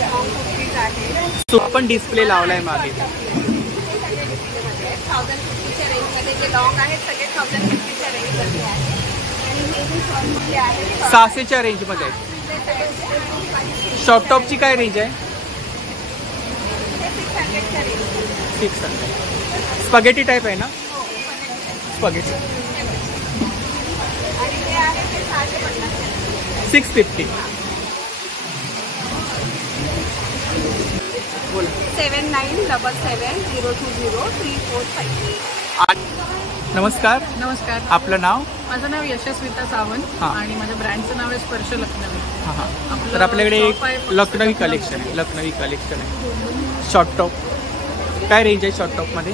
लॉंग कुर्तीज आहे. तो पण डिस्प्ले लावलाय मागे. 1050च्या रेंजमध्ये जे लॉंग आहेत सगळे 1050च्या रेंजमध्ये आहे. आणि हे जे शॉर्टमध्ये आहे 600च्या रेंजमध्ये. शॉर्ट टॉपची काय रेंज आहे? 600च्या रेंज. 600. स्पगेटी टाईप आहे ना? स्पगेटी. आणि हे आहे ते 650. 650. बोला. 7977020345. नमस्कार. नमस्कार. आपलं नाव? माझं नाव यशस्विता सावंत हां. आणि माझ्या ब्रँडचं नाव आहे स्पर्श लखनवी. हां हां. आपलं तर आपल्याकडे shop आहे एक लखनवी कलेक्शन आहे. लखनवी कलेक्शन आहे. शॉर्ट टॉप काय रेंज आहे शॉर्ट टॉपमध्ये?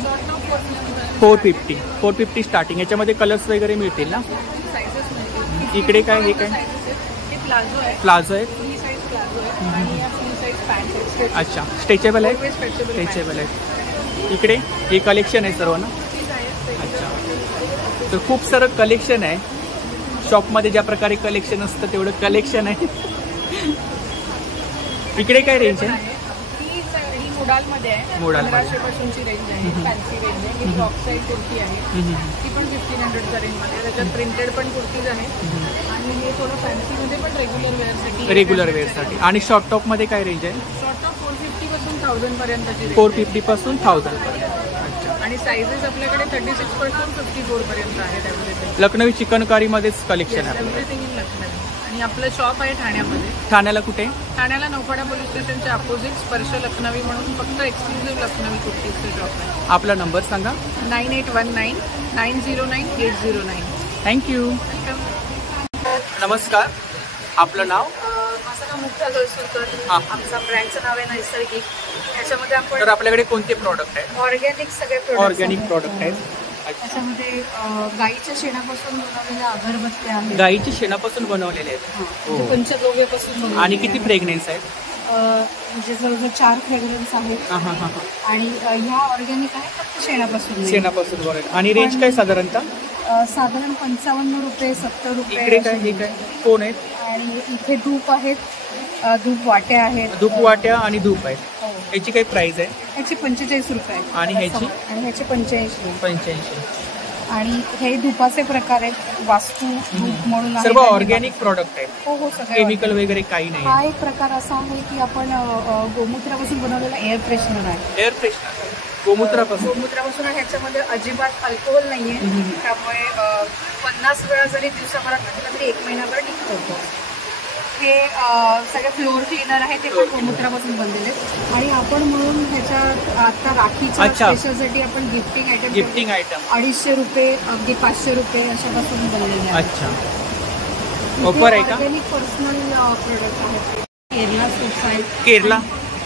450. 450 स्टार्टिंग. याच्यामध्ये कलर्स वगैरे मिळतील ना? साईजेस मिळतील. इकडे काय हे काय? हे प्लाझो आहे. प्लाझो आहे. फ्री साईज प्लाझो आहे आणि या फ्री साईज पॅन्ट आहे. अच्छा. स्ट्रेचेबल आहे. स्ट्रेचेबल स्ट्रेचेबल आहे. इकडे हे कलेक्शन आहे सर्व ना? अच्छा. तर खूप सारं कलेक्शन आहे. शॉपमध्ये ज्या प्रकारे कलेक्शन असतं तेवढं कलेक्शन आहे. इकडे काय रेंज आहे? ही मोडालमध्ये आहे. मोडालमध्ये. 1500 पासूनची रेंज आहे. फॅन्सी रेंज आहे. ही फ्रॉक साईज कुर्ती आहे. ती पण 1500च्या रेंजमध्ये. त्याच्यात प्रिंटेड पण कुर्तीज आहेत आणि हे थोडं फॅन्सीमध्ये पण रेग्युलर वेअरसाठी. रेग्युलर वेअरसाठी. आणि शॉर्ट टॉपमध्ये काय रेंज आहे? शॉर्ट टॉप 450 पासून 1000 पर्यंतची. 450 पासून 1000 पर्यंत. आणि साईजेस आपल्याकडे 36 पासून 54 पर्यंत आहेत. अवेलेबल. लखनवी चिकनकारीमध्येच कलेक्शन आहे. Everything in Lucknowi. आणि आपलं शॉप आहे ठाण्यामध्ये. ठाण्याला कुठे? ठाण्याला नौपाडा पोलीस स्टेशनच्या अपोजिट स्पर्श लखनवी म्हणून फक्त एक्सक्लुझिव्ह लखनवी कुर्तीचं शॉप आहे. आपला नंबर सांगा. 9819 909 809. थँक्यू. नमस्कार. आपलं नाव? माझं नाव मुक्ता जळसूरकर. हां. आमचा ब्रँडचं नाव आहे नैसर्गिक. त्याच्यामध्ये आपण तर आपल्याकडे कोणते प्रॉडक्ट आहेत? ऑर्गॅनिक सगळे प्रोडक्ट. ऑर्गॅनिक प्रॉडक्ट आहेत. त्याच्यामध्ये गाईच्या शेणापासून बनवलेल्या अगरबत्त्या आहेत. गाईच्या शेणापासून बनवलेले आहेत. म्हणजे पंचगव्यापासून बनवलेल्या. आणि किती फ्रेग्रन्स आहेत? म्हणजे जवळजवळ 4 फ्रेग्रन्स आहेत. हां हां हां. आणि ह्या ऑर्गॅनिक आहे फक्त शेणापासून. शेणापासून बनवले. आणि रेंज काय साधारणतः? साधारण 55 रुपये 70 रुपये. इकडे काय हे काय कोण आहेत? आणि इथे धूप आहेत. धूप वाट्या आहेत. धूप वाट्या आणि धूप आहेत. हो. याची काय प्राइस आहे? ह्याची 45 रुपये. आणि ह्याची? आणि ह्याची 85. 85. आणि हे धुपाचे प्रकार आहेत. वास्तू धूप म्हणून आहे. सर्व ऑर्गॅनिक प्रॉडक्ट आहेत. हो हो सगळे केमिकल वगैरे काही नाही. हा एक प्रकार असा आहे की आपण गोमूत्रापासून बनवलेला एअर फ्रेशनर आहे. एअर फ्रेशनर गोमूत्रापासून ह्याच्यामध्ये अजिबात अल्कोहोल नाहीये. त्यामुळे 50 वेळा जरी दिवसाभरात घातला तरी 1 महिनाभर टिकतो. हे सगळे फ्लोअर क्लीनर आहे ते पण गोमूत्रापासून बनलेले आहेत. आणि आपण म्हणून ह्याच्यात आता राखीच्या स्पेशलसाठी आपण गिफ्टिंग आयटम 250 रुपये अगदी 500 रुपये अशापासून बनलेले आहेत. अच्छा. ऑफर आहे का? ऑर्गॅनिक पर्सनल प्रोडक्ट आहेत. केरला सोप्स आहेत.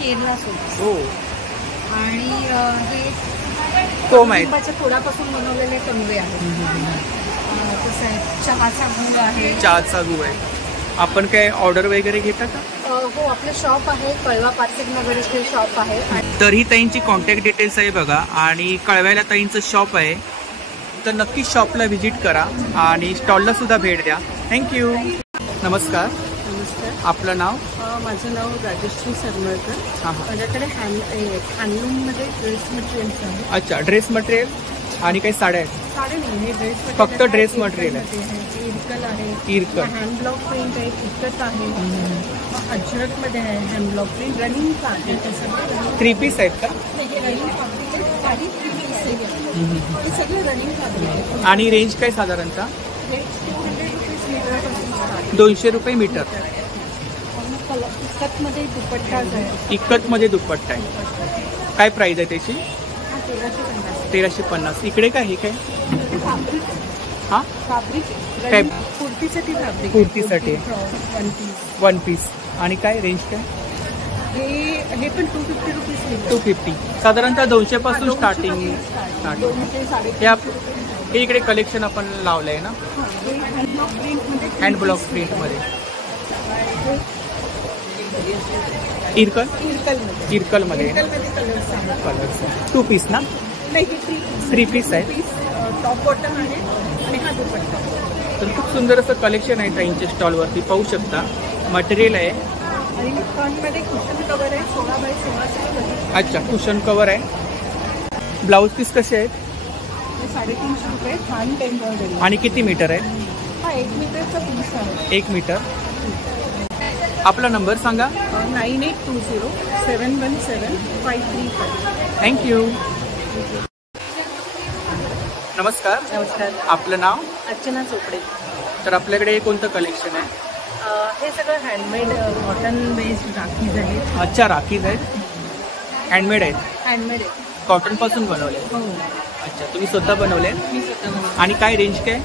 केरला सोप्स. हो. आणि हे कोम आहेत. लिंबाच्या फोडापासून बनवलेले कंगवे आहेत. कसं आहे चहाचा गुळ आहे. चहाचा गुळ आहे. आपण काय ऑर्डर वगैरे घेता का? हो आपलं शॉप आहे कळवा पार्सिक नगर इथे शॉप आहे. तर ही ताईंची कॉन्टॅक्ट डिटेल्स आहे बघा. आणि कळव्याला ताईंचं शॉप आहे. तर नक्की शॉपला व्हिजिट करा आणि स्टॉलला सुद्धा भेट द्या. थँक्यू. नमस्कार. नमस्कार. आपलं नाव? माझं नाव राजश्री सरमळकर. हां हां. माझ्याकडे हँडलूममध्ये ड्रेस मटेरियल्स आहे. अच्छा. ड्रेस मटेरियल आणि काही साड्या आहेत? साडे नाही हे ड्रेस फक्त ड्रेस मटेरियल आहे. इरकल आहे. इरकल. हँड ब्लॉक प्रिंट आहे. इकत आहे. अजरक मध्ये आहे हँड ब्लॉक प्रिंट. रनिंग आहे. 3 पीस आहेत का? रनिंग फॅब्रिक काही 3 पीस आहे. हे सगळे रनिंग फॅब्रिक आहे. आणि रेंज काय साधारणतः? 200 रुपीज मीटरपासून. 200 रुपये मीटर. इकतमध्ये दुपट्टा आहे. इकतमध्ये दुपट्टा आहे. काय प्राइस आहे त्याची? 1350. इकडे काय हे काय? हां फॅब्रिक काय? कुर्तीसाठी फॅब्रिक. कुर्तीसाठी. One piece. 1 पीस. आणि काय रेंज काय? हे पण 250 रुपीज. 250. साधारणतः 200 पासून स्टार्टिंग. हे इकडे कलेक्शन आपण लावलंय ना, हँड ब्लॉक प्रिंट मध्ये. इरकल मध्ये कलर्स 2 पीस ना, 3 पीस आहे. टॉप बॉटम आहे आणि हा दुपट्टा. तर खूप सुंदर असं कलेक्शन आहे ताईंच्या स्टॉलवरती, पाहू शकता. मटेरियल आहे आणि फ्रंटमध्ये कुशन कवर आहे 16 बाय 16. अच्छा, कुशन कवर आहे. ब्लाऊज पीस कसे आहेत? 350 रुपये. Hand embroidery. आणि किती मीटर आहे? हा 1 मीटरचा पीस आहे. 1 मीटर. आपला नंबर सांगा. 9820 717 535. थँक्यू. नमस्कार. नमस्कार. आपलं नाव? अर्चना चोपडे. तर आपल्याकडे कोणतं कलेक्शन आहे? हे सगळं हँडमेड कॉटन बेस्ड राखीज आहेत. अच्छा, राखीज आहेत, हँडमेड आहेत, हँडमेड आहे. कॉटन पासून बनवले. हो, अच्छा, तुम्ही स्वतः बनवले? मी स्वतः. आणि काय रेंज काय?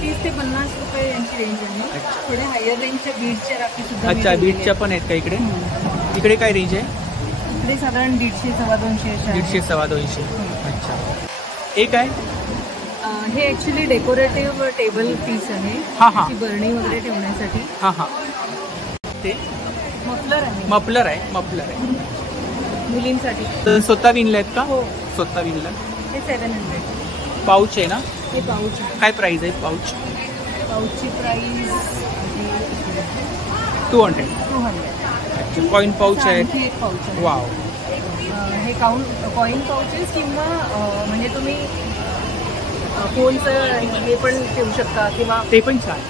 30 ते 50 रुपये यांची रेंज आहे. अच्छा. थोडे हायर रेंजच्या बीडच्या राखी सुद्धा. अच्छा, बीटच्या पण आहेत का इकडे? इकडे काय रेंज आहे? इकडे साधारण 150 सव्वा 200 अशा आहेत. 150 सव्वा 200. अच्छा. हे काय? हे ॲक्च्युली डेकोरेटिव्ह टेबल पीस आहे. हां हां ती बरणी वगैरे ठेवण्यासाठी. हां हां. ते मफलर आहे. मफलर आहे. मुलींसाठी. तर स्वतः विणले आहेत का? हो. स्वतः विणला. हे 700. पाऊच आहे ना? हे पाऊच आहे. काय प्राइस आहे पाऊच? पाऊचची प्राईस 200. 200. अच्छा, कॉइन पाऊच आहे. आणखी एक पाऊच आहे. वाव. हे कॉइन पाऊचेस किंवा म्हणजे तुम्ही फोनचं हे पण ठेवू शकता किंवा ते पण छान.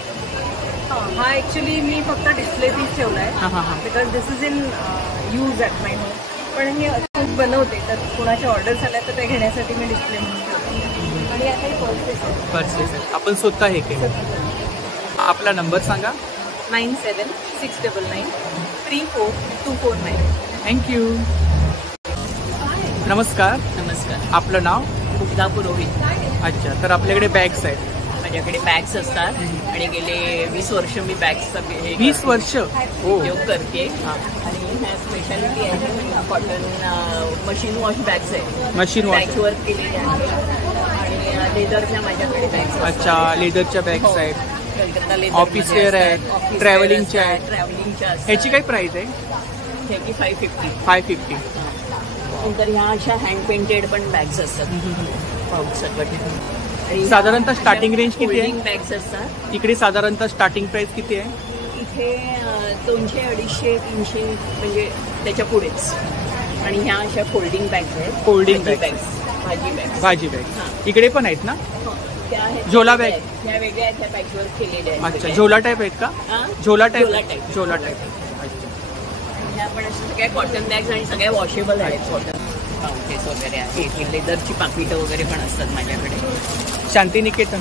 हा ॲक्च्युली मी फक्त डिस्प्ले पीस ठेवला आहे. हां हां हां. Because this is in use at my home. पण हे अजून बनवते, तर कोणाच्या ऑर्डर्स आल्या तर ते घेण्यासाठी मी डिस्प्ले म्हणून ठेवते. आणि आता हे पर्सेस आहे. आपण स्वतः हे केलं. आपला नंबर सांगा. 97 699 34249. थँक्यू. नमस्कार. नमस्कार. आपलं नाव? मुग्धा पुरोहित. अच्छा, तर आपल्याकडे बॅग्स आहेत. माझ्याकडे बॅग्स असतात आणि गेले 20 वर्ष मी बॅग्सचा 20 वर्ष हो उपयोग करते. आणि ह्या स्पेशालिटी आहे कॉटन मशीन वॉश बॅग्स आहे. Machine wash. बॅग्स वर्क केलेली आहे आणि लेदरच्या माझ्याकडे बॅग्स. अच्छा, लेदरच्या बॅग्स आहेत. कलकत्ता लेदर. ऑफिस वेअर आहेत, ट्रॅव्हलिंगच्या आहेत. ट्रॅव्हलिंगच्या ह्याची काय प्राइस आहे? ह्याची 550. 550. नंतर ह्या अशा हँड पेंटेड पण बॅग्स असतात पाऊच सकट. साधारणतः स्टार्टिंग रेंज किती आहे? बॅग्स असतात. इकडे साधारणतः स्टार्टिंग प्राइस किती आहे? इथे 200, 250, 300 म्हणजे त्याच्या पुढेच. आणि ह्या अशा फोल्डिंग बॅग्स आहेत. फोल्डिंग बॅग्स, भाजी बॅग्स. इकडे पण आहेत ना? त्या आहेत झोला बॅग. ह्या वेगळ्या आहेत, ह्या बॅगवर केलेल्या आहेत. अच्छा, झोला टाईप आहेत का? झोला टाईप. झोला टाईप. ह्या पण अशा सगळ्या कॉटन बॅग्स आणि सगळ्या वॉशेबल आहेत. कॉटन पाउचेस वगैरे आहेत. लेदरची पाकिटं वगैरे पण असतात माझ्याकडे. शांतिनिकेतन.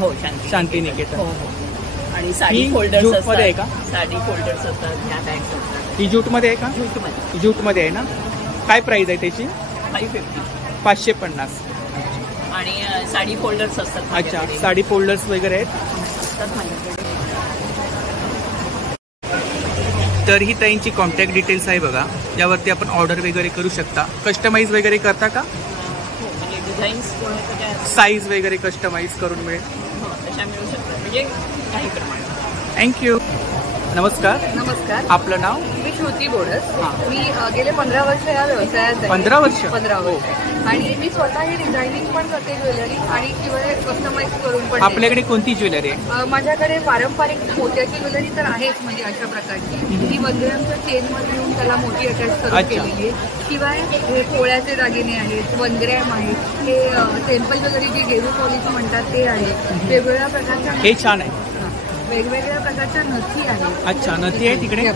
हो, शांतिनिकेतन. हो हो. आणि साडी फोल्डर्स ज्यूटमध्ये आहे का? साडी फोल्डर्स असतात. ह्या बॅग्स असतात. ही ज्यूटमध्ये आहे का? ज्यूटमध्ये आहे ना? काय प्राइस आहे त्याची? 550. 550. आणि साडी फोल्डर्स असतात. अच्छा, साडी फोल्डर्स वगैरे आहेत. तर ही ताईंची कॉन्टॅक्ट डिटेल्स आहे बघा, यावरती आपण ऑर्डर वगैरे करू शकता. कस्टमाइज वगैरे करता का? म्हणजे डिझाईन्स साईज वगैरे कस्टमाइज करून मिळेल. तशा मिळू शकतात म्हणजे काही प्रमाणात. थँक्यू. नमस्कार. नमस्कार. आपलं नाव? मी श्रुती बोडस. हां. मी गेले 15 वर्ष या व्यवसायात आहे. 15 वर्ष? 15 वर्ष. आणि मी स्वतः ही डिझायनिंग पण करते ज्वेलरी आणि किंवा कस्टमाइज करून पण. आपल्याकडे कोणती ज्वेलरी आहे? माझ्याकडे पारंपरिक मोत्याची ज्वेलरी तर आहेच, म्हणजे अशा प्रकारची. ती वंगऱ्यांच्या चेनमध्ये येऊन त्याला मोठी अटॅच करून केलेली आहे. शिवाय हे पोळ्याचे दागिने आहेत, वनग्रॅम आहेत, हे टेम्पल ज्वेलरी जी गेरू पॉलिश म्हणतात ते आहे. वेगवेगळ्या प्रकारच्या हे छान आहे. वेगवेगळ्या प्रकारच्या नथी आहेत. अच्छा, नथी आहे तिकडे?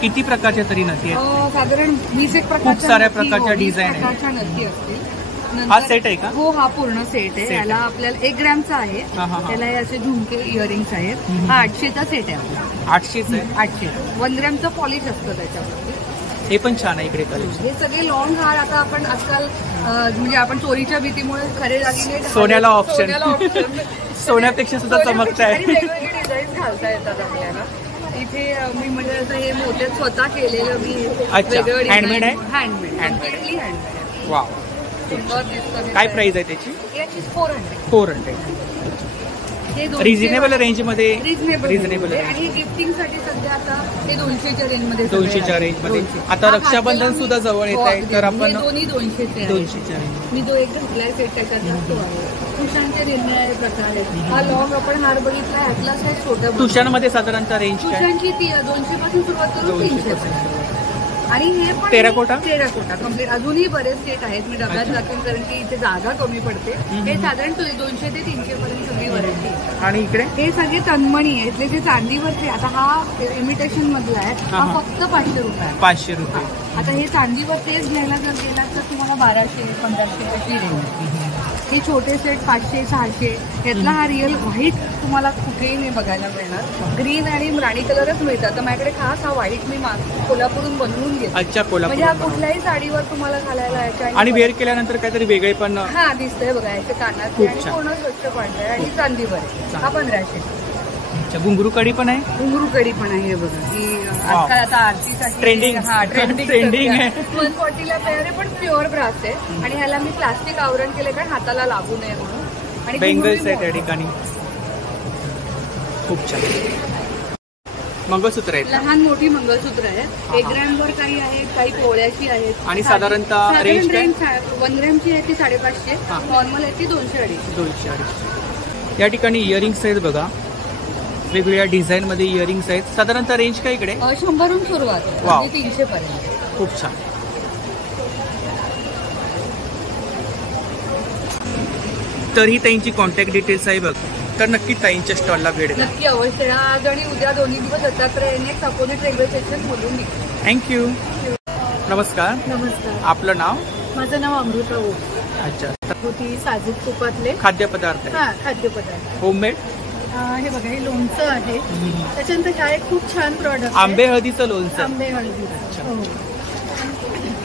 किती प्रकारच्या तरी नथी आहेत? साधारण 20 एक प्रकारच्या. खूप साऱ्या प्रकारच्या डिझाईन आहेत. प्रकारच्या नथी असतील. हा सेट आहे का? हो, हा पूर्ण सेट आहे. याला आपल्याला 1 ग्रॅमचा आहे. त्याला हे असे झुमके इयरिंग्स आहेत. हा 800चा सेट आहे आपला. 800च आहे. 800. 1 ग्रॅमचं पॉलिश असतं त्याच्यावरती. हे पण छान आहे इकडे कलेक्शन. हे सगळे लॉंग हार आता आपण आजकाल म्हणजे आपण चोरीच्या भीतीमुळे खरे दागिने सोन्याला ऑप्शन. सोन्यापेक्षा सुद्धा चमकत आहे. वेगवेगळे डिझाईन घालता येतात आपल्याला. इथे मी म्हणजे असं हे मोठे स्वतः केलेलं मी अच्छा, हँडमेड आहे? Handmade Handmade. Completely handmade. Wow. सुंदर दिसतं. काय प्राइस आहे त्याची? याची 400. 400. हे 200 रिझनेबल रेंज मध्ये. रिझनेबल आणि गिफ्टिंग साठी सध्या आता हे 200च्या रेंज मध्ये. 200च्या रेंज मध्ये. आता रक्षाबंधन सुद्धा जवळ येत आहे तर आपण दोन्ही 200चे 200च्या रेंज. मी जो एक घातलाय सेट त्याच्यात तुषांचे निरनिराळे प्रकार आहेत. हा लॉंग आपण हार बघितला ह्यातलाच आहे छोटा. तुषांमध्ये साधारणतः रेंज काय? तुषांची 200 पासून सुरुवात करून 300 पर्यंत. आणि हे पण टेराकोटा कम्प्लीट अजूनही बरेच सेट आहेत. मी डब्यात दाखवेन कारण की इथे जागा कमी पडते. हे साधारण 200 ते 300 पर्यंत सगळी व्हरायटी. आणि इकडे हे सगळे तन्मणी आहे. इथले जे चांदीवरचे आता हा इमिटेशन मधला आहे. हा फक्त 500 रुपये. 500 रुपये. आता हे चांदीवरचेच घ्यायला जर गेला तर तुम्हाला 1200 1500 अशी रेंज. हे छोटे सेट 500 600. यातला हा रिअल व्हाईट तुम्हाला कुठेही नाही बघायला मिळणार. ग्रीन आणि राणी कलरच मिळतात. तर माझ्याकडे खास हा व्हाईट मी कोल्हापूरून बनवून घेतो. अच्छा, कोल्हापूर. म्हणजे हा कुठल्याही साडीवर तुम्हाला घालायला यायच्या. आणि वेअर केल्यानंतर काहीतरी वेगळे पण. हा दिसतंय बघा याचे कानात आणि पूर्ण स्वच्छ पांढरे आणि चांदीवर आहे. हा 1500. अच्छा, घुंगरू कडी पण आहे. घुंगरू कडी पण आहे. हे बघा ही आजकाल आता आरतीसाठी ट्रेंडिंग. हा ट्रेंडिंग आहे. 140ला तयार आहे पण प्युअर ब्रास आहे. आणि ह्याला मी प्लास्टिक आवरण केले कारण हाताला लागू नये म्हणून. आणि बेंगल्स आहे त्या ठिकाणी. खूप छान. मंगळसूत्र आहेत. लहान मोठी मंगळसूत्र आहे. 1 ग्रॅमवर काही आहेत, काही पोळ्याची आहेत. आणि साधारणतः रेंज काय? 1 ग्रॅमची आहे ती 550. नॉर्मल आहे ती 200-250. 200-250. या ठिकाणी इयरिंग्स आहेत बघा. वेगवेगळ्या डिझाईन मध्ये इयरिंग्स आहेत. साधारणतः रेंज काय इकडे? 100 सुरुवात आहे 300 पर्यंत. खूप छान. तर ही ताईंची कॉन्टॅक्ट डिटेल्स आहे बघ. तर नक्की ताईंच्या स्टॉलला भेट द्या. नक्की अवश्य. आज आणि उद्या दोन्ही दिवस दत्तात्रय अपोजिट रेल्वे स्टेशन बोलून घे. थँक्यू. नमस्कार. नमस्कार. आपलं नाव? माझं नाव अमृता ओक. अच्छा. होती साजूक तुपातले खाद्यपदार्थ. हा खाद्यपदार्थ. होममेड. हे बघा हे लोणचं आहे. त्याच्यानंतर हा एक खूप छान प्रॉडक्ट. आंबे हळदीचं लोणचं. आंबे हळदी. हो.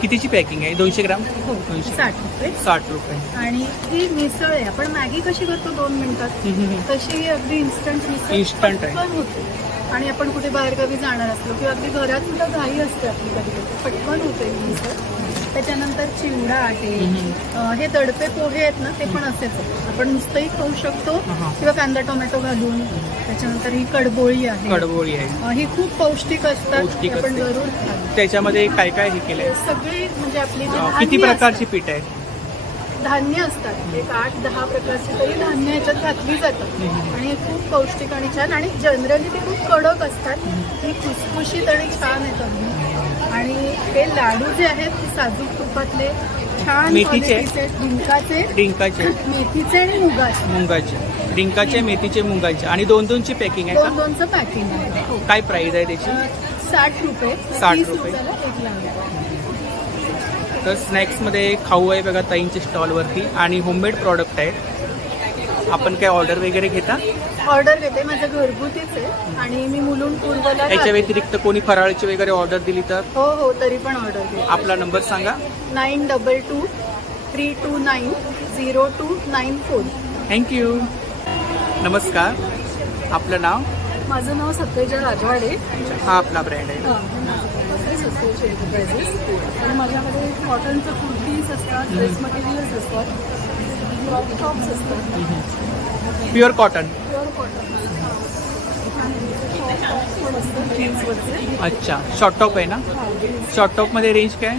कितीची पॅकिंग आहे? 200 ग्राम. हो 60 रुपये. 60 रुपये. आणि ही मिसळ आहे. आपण मॅगी कशी करतो 2 मिनिटात तशी अगदी इन्स्टंट मिसळ. इन्स्टंट आहे. पटकन होते. आणि आपण कुठे बाहेरगावी जाणार असलो किंवा अगदी घरात सुद्धा घाई असते आपली कधी पटकन होते ही मिसळ. त्याच्यानंतर चिवडा आहे. हे दडपे पोहे आहेत ना ते पण असेच आहे. आपण नुसतंही खाऊ शकतो किंवा कांदा टोमॅटो घालून. त्याच्यानंतर ही कडबोळी आहे. कडबोळी आहे. ही खूप पौष्टिक असतात. आपण जरूर त्याच्यामध्ये काय काय हे केलंय? सगळे म्हणजे आपली किती प्रकारची पीठ आहे? धान्य असतात. एक 8-10 प्रकारची तरी धान्य ह्याच्यात घातली जातात. आणि हे खूप पौष्टिक आणि छान. आणि जनरली ते खूप कडक असतात. ही खुसखुशीत आणि छान आहेत अगदी. आणि हे लाडू जे आहेत ते साजूक तुपातले छान मेथीचे. डिंकाचे मेथीचे आणि मुगाचे. डिंकाचे, मेथीचे, मुगाचे. आणि 2-2ची पॅकिंग आहे का? 2-2चं पॅकिंग आहे. काय प्राइस आहे त्याची? 60 रुपये. 60 रुपये. एक लाडू. तर स्नॅक्स मध्ये खाऊ आहे बघा ताईंच्या स्टॉलवरती. आणि होममेड प्रॉडक्ट आहेत. आपण काय ऑर्डर वगैरे घेता? ऑर्डर घेते. माझं घरगुतीच आहे. आणि मी मुलून पूर्वला. याच्या व्यतिरिक्त कोणी फराळची वगैरे ऑर्डर दिली तर? हो हो तरी पण ऑर्डर घेते. आपला नंबर सांगा. 9223290294. थँक्यू. नमस्कार. आपलं नाव? माझं नाव सत्तेजा राजवाडे. हा आपला ब्रँड आहे. आणि माझ्याकडे कॉटनचं कुर्तीज असतात. ड्रेस मटेरियल्स असतात. टॉप्स असतात. Pure cotton. अच्छा. शॉर्ट टॉप आहे ना? शॉर्ट टॉप मध्ये रेंज काय?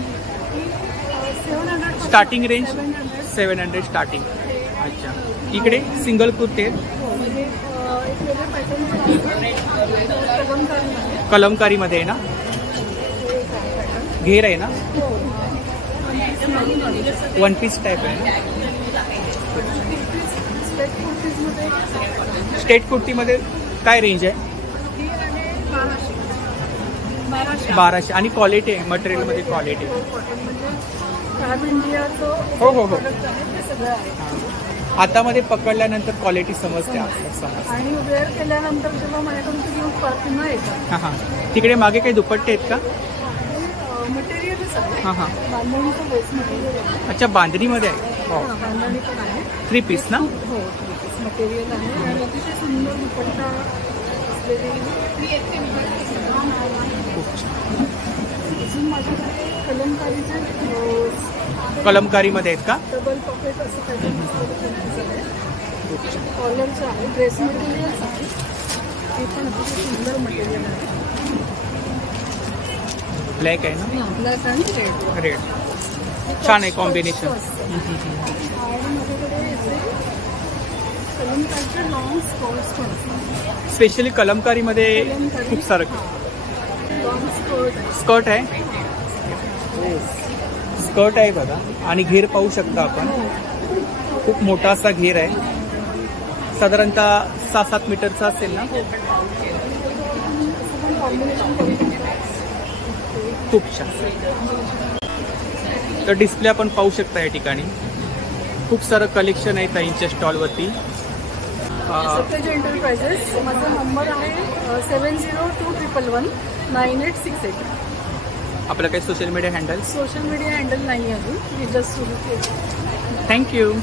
Starting range 700 starting. अच्छा. इकडे सिंगल कुर्ते. कलमकारी मध्ये आहे ना? घेर आहे ना? 1 पीस टाईप आहे. स्टेट कुर्तीमध्ये काय रेंज आहे? 1200. आणि क्वालिटी आहे मटेरियल मध्ये? क्वालिटी. हो हो हो. हातामध्ये पकडल्यानंतर क्वालिटी समजते आपल्याला. आणि वेअर केल्यानंतर जेव्हा माझ्याकडून पुन्हा येतात. हां हां. तिकडे मागे काही दुपट्टे आहेत का? मटेरियलच आहे. हां हां. बांधणीचं बेस मटेरियल आहे. अच्छा बांधणीमध्ये आहे. बांधणी पण आहे. 3 पीस ना? हो 3 पीस मटेरियल आहे. आणि अतिशय सुंदर दुपट्टा असलेली ती एक अजून माझ्याकडे कलमकारीमध्ये आहेत का? डबल पॉकेट असं पॅटर्न कॉलरचं आहे, ड्रेस मटेरियल्स आहे, हे पण अतिशय सुंदर मटेरियल आहे. ब्लॅक आहे ना? ब्लॅक आणि रेड. रेड छान आहे कॉम्बिनेशन. आणि माझ्याकडे कलमकारीचे लॉंग स्कर्ट्स पण असतात. स्पेशली कलमकारीमध्ये खूप सारं लॉंग स्कर्ट आहे. स्कर्ट आहे बघा आणि घेर पाहू शकता आपण. खूप मोठा असा घेर आहे, साधारणतः 6-7 मीटरचा असेल ना. खूप छान. तर डिस्प्ले आपण पाहू शकता या ठिकाणी. खूप सारं कलेक्शन आहे ताईंच्या स्टॉलवरती. सत्तेज एंटरप्राइजेस, माझा नंबर आहे 7022119868. आपलं काही social media handle? Social media handle नाही अजून, मी जस्ट सुरू केलं. थँक्यू.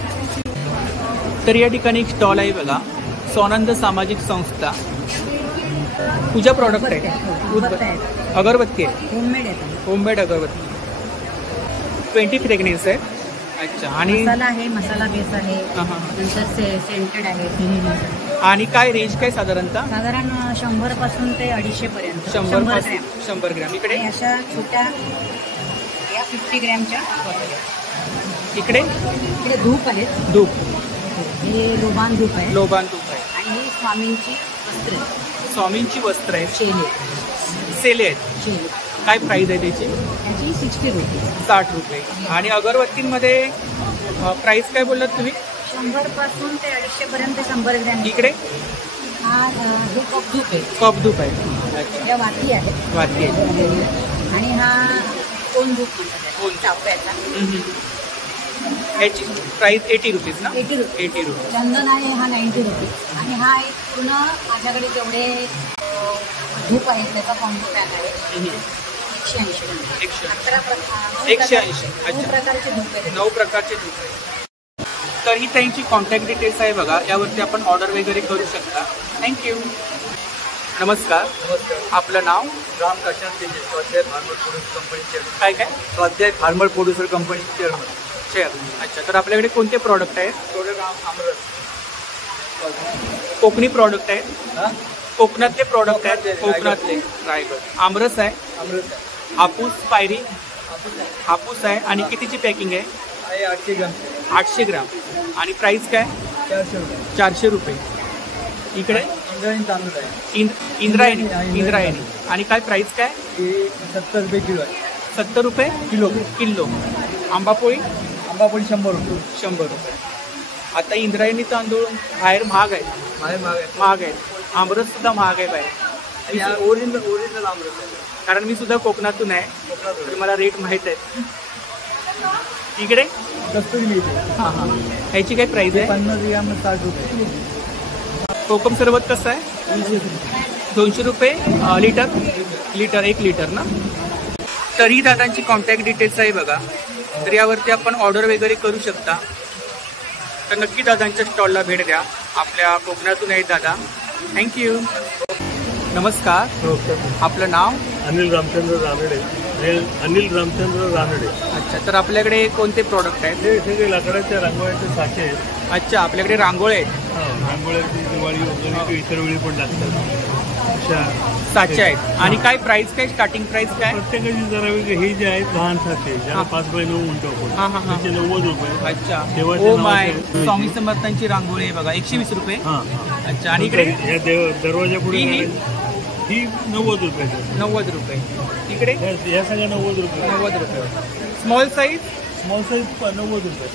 तर या ठिकाणी एक स्टॉल आहे बघा, स्वानंद सामाजिक संस्था. पूजा प्रॉडक्ट आहे, अगरबत्ती आहे, होममेड अगरबत्ती. 20 फ्रेग्रन्स आहे. अच्छा. आणि मसाला आहे, मसाला बेस आहे, नंतर सेंटेड आहे. आणि काय रेंज काय साधारणतः? साधारण 100 पासून ते 250 पर्यंत. 100 ग्रॅम. इकडे अशा छोट्या या 50 ग्रॅमच्या. इकडे धूप आहेत. धूप, हे लोबान धूप आहे. लोबान धूप आहे. आणि ही स्वामींची वस्त्र आहे. स्वामींची वस्त्र आहेत. शेले सेले आहेत. शेले. काय प्राइस आहे त्याची? त्याची 60 रुपये. 60 रुपये. आणि अगरबत्तींमध्ये प्राइस काय बोललात तुम्ही? 100 पासून ते 250 पर्यंत 100 ग्रॅम. इकडे हा हे कप धूप आहे. कप धूप आहे. या वाती आहेत. वाती आहे. आणि हा कोण धूप म्हणतात चाफ्याचा. याची प्राइस 80 रुपीज ना? 80 रुपये. 80 रुपये. चंदन आहे हा 90 रुपये. आणि हा एक पूर्ण माझ्याकडे जेवढे धूप आहे त्याचा कॉम्बो पॅक आहे. 180 रुपये. 180. 9 प्रकारचे धूप आहेत. 9 प्रकारचे धूप आहे. तर ही त्यांची कॉन्टॅक्ट डिटेल्स आहे बघा, यावरती आपण ऑर्डर वगैरे करू शकता. थँक्यू. नमस्कार. आपलं नाव? राम काशांत तेजे, स्वाध्याय फार्मर प्रोड्युसर कंपनी चेअरमन. काय काय? स्वाध्याय फार्मर प्रोड्युसर कंपनी चेअरमन. अच्छा. तर आपल्याकडे कोणते प्रॉडक्ट आहेत? प्रोडक्ट आमरस, कोकणी प्रॉडक्ट आहेत. कोकणातले प्रॉडक्ट आहेत. कोकणातले रायगड. आमरस आहे. आमरस हापूस पायरी. हापूस आहे. आणि कितीची पॅकिंग आहे? 800 ग्राम. 800 ग्राम. आणि प्राइस काय? 400 रुपये. 400 रुपये. इकडे इंद्रायणी तांदूळ आहे. इंद्रायणी. आणि काय प्राइस काय? हे 70 रुपये किलो आहे. 70 रुपये किलो. आंबापोळी? आंबापोळी 100 रुपये. 100 रुपये. आता इंद्रायणी तांदूळ बाहेर महाग आहे. महाग आहे. आमरस सुद्धा महाग आहे बाहेर. ओरिजिनल आमरस आहे. कारण मी सुद्धा कोकणातून आहे, तर मला रेट माहीत आहे. इकडे कस्तुरी मिळते. हां. ह्याची काय प्राइस आहे? 50 ग्राम 60 रुपये. कोकम सरबत कसं आहे? 200 रुपये लिटर. 1 लिटर ना. तरी दादांची कॉन्टॅक्ट डिटेल्स आहे बघा, तर यावरती आपण ऑर्डर वगैरे करू शकता. तर नक्की दादांच्या स्टॉलला भेट द्या. आपल्या कोकणातून आहेत दादा. थँक्यू. नमस्कार. आपलं नाव? अनिल रामचंद्र रानडे. अच्छा. तर आपल्याकडे कोणते प्रॉडक्ट आहेत? हे सगळे लाकडाच्या रांगोळ्याचे साचे आहेत. अच्छा. आपल्याकडे रांगोळे आहेत. रांगोळ्याची दिवाळी वगैरे इतर वेळी पण लागतात अशा साचे आहेत. आणि काय प्राइस काय? स्टार्टिंग प्राइस काय? प्रत्येकाची जरा वेगळे. हे जे आहेत लहान साचे, ज्याला 5x9 म्हणतो आपण, त्याचे 90 रुपये. अच्छा. देवाच्या ओ माय. नावाचे. स्वामी समर्थांची रांगोळी आहे बघा, 120 रुपये. हां. अच्छा. आणि इकडे या दरवाजा पुढे ही 90 रुपये. 90 रुपये. इकडे या सगळ्या 90 रुपये. 90 रुपये. स्मॉल साईज 90 रुपये.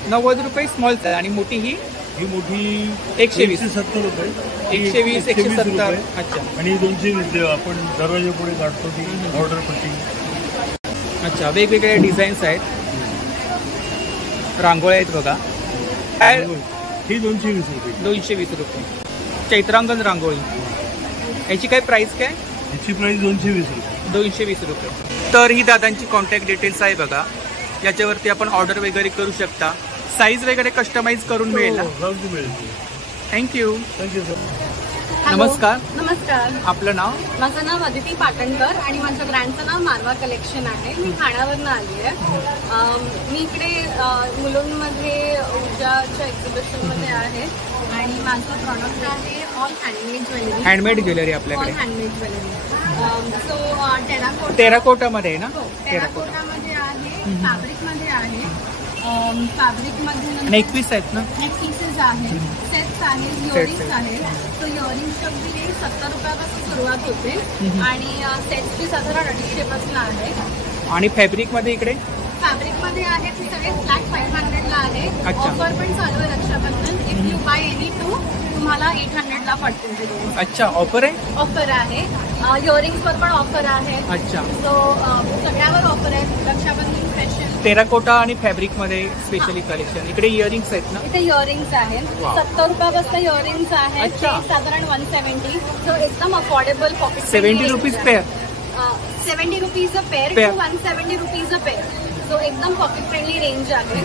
90 रुपये स्मॉल साईज. आणि मोठी ही मोठी 120. 170 रुपये. 120, 170. अच्छा. आणि 220 आपण दरवाजा पुढे काढतो ती ऑर्डर पट्टी. अच्छा. वेगवेगळे डिझाईन्स आहेत, रांगोळ्या आहेत बघा. काय? ही 220 रुपये. 220 रुपये. चैत्रांगण रांगोळी. याची काय प्राइस काय? याची प्राइस 220 रुपये. 220 रुपये. तर ही दादांची कॉन्टॅक्ट डिटेल्स आहे बघा, याच्यावरती आपण ऑर्डर वगैरे करू शकता. साईज वगैरे कस्टमाइज करून मिळेल ना? मिळेल. थँक्यू. Thank you sir. नमस्कार. नमस्कार. आपलं नाव? माझं नाव अदिती पाटणकर आणि माझ्या ब्रँडचं नाव मारवा कलेक्शन आहे. मी ठाण्यावरनं आली आहे. मी इकडे मुलुंडमध्ये ऊर्जाच्या एक्झिबिशनमध्ये आहे आणि माझं प्रॉडक्ट आहे all handmade jewellery. Handmade jewellery आपल्याकडे. All handmade jewellery. सो टेराकोटामध्ये आहे ना? टेराकोटामध्ये आहे, फॅब्रिकमध्ये आहे. फॅब्रिकमध्ये नेकपीस आहेत ना? नेक पीसेस आहेत, सेट्स आहेत, इयरिंग्स आहेत. तो इयरिंगच्या वगैरे 70 रुपयापासून सुरुवात होते आणि सेट्सची साधारण 250 पासून आहे. आणि फॅब्रिकमध्ये इकडे फॅब्रिकमध्ये आहे ते सगळे फ्लॅट 500 ला आहे. अच्छा. ऑफर पण चालू आहे Raksha Bandhan. If you buy any two तुम्हाला 800 ला पडतील. अच्छा, ऑफर आहे? ऑफर आहे. इयरिंग्सवर पण ऑफर आहे. अच्छा. सो सगळ्यावर ऑफर आहे रक्षाबंधन स्पेशल. टेराकोटा आणि फॅब्रिक मध्ये स्पेशली कलेक्शन. इकडे इयरिंग्स आहेत ना? इथे इयरिंग्स आहेत. 70 रुपयापासून इयरिंग्स आहेत. अच्छा. साधारण 170. सो एकदम affordable pocket. 70 rupees pair. 70 rupees a pair to 170 rupees a pair. So एकदम पॉकेट फ्रेंडली रेंज आहे.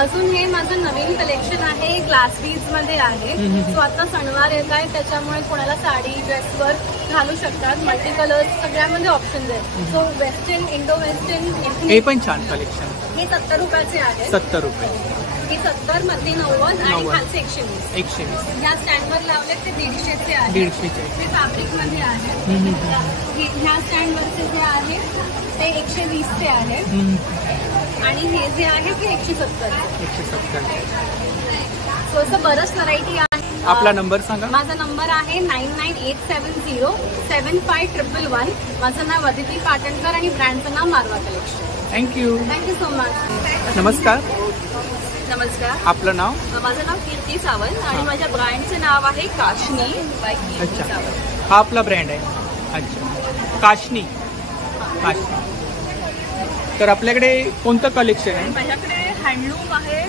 अजून हे माझं नवीन कलेक्शन आहे, ग्लास बीड्स मध्ये आहे. सो आता सणवार येत आहे त्याच्यामुळे कोणाला साडी ड्रेसवर घालू शकतात. मल्टी कलर्स सगळ्यामध्ये ऑप्शन्स आहेत. So western, Indo western. हे पण छान कलेक्शन. हे 70 रुपयाचे आहे. 70 रुपये. हे 70 मध्ये 90 आणि खालचे 120. 120. या स्टँडवर लावले ते 150चे आहे. 150चे. ते फॅब्रिक मध्ये आहे. ह्या स्टँडवरचे जे आहे ते 120चे आहे आणि हे जे आहे ते 170. 170. सो असं बरंच व्हरायटी आहे. आपला नंबर सांगा. माझा नंबर आहे 9987075111. माझं नाव अदिती पाटणकर आणि ब्रँडचं नाव Marwa collection. Thank you. Thank you so. Much. नमस्कार. आपलं नाव? माझं नाव कीर्ती सावंत आणि माझ्या ब्रँडचं नाव आहे काशनी बाय कीर्ती अच्छा. सावंत. हा आपला ब्रँड आहे. अच्छा, काशनी. काशनी. तर आपल्याकडे कोणतं कलेक्शन आहे? माझ्याकडे हँडलूम आहे,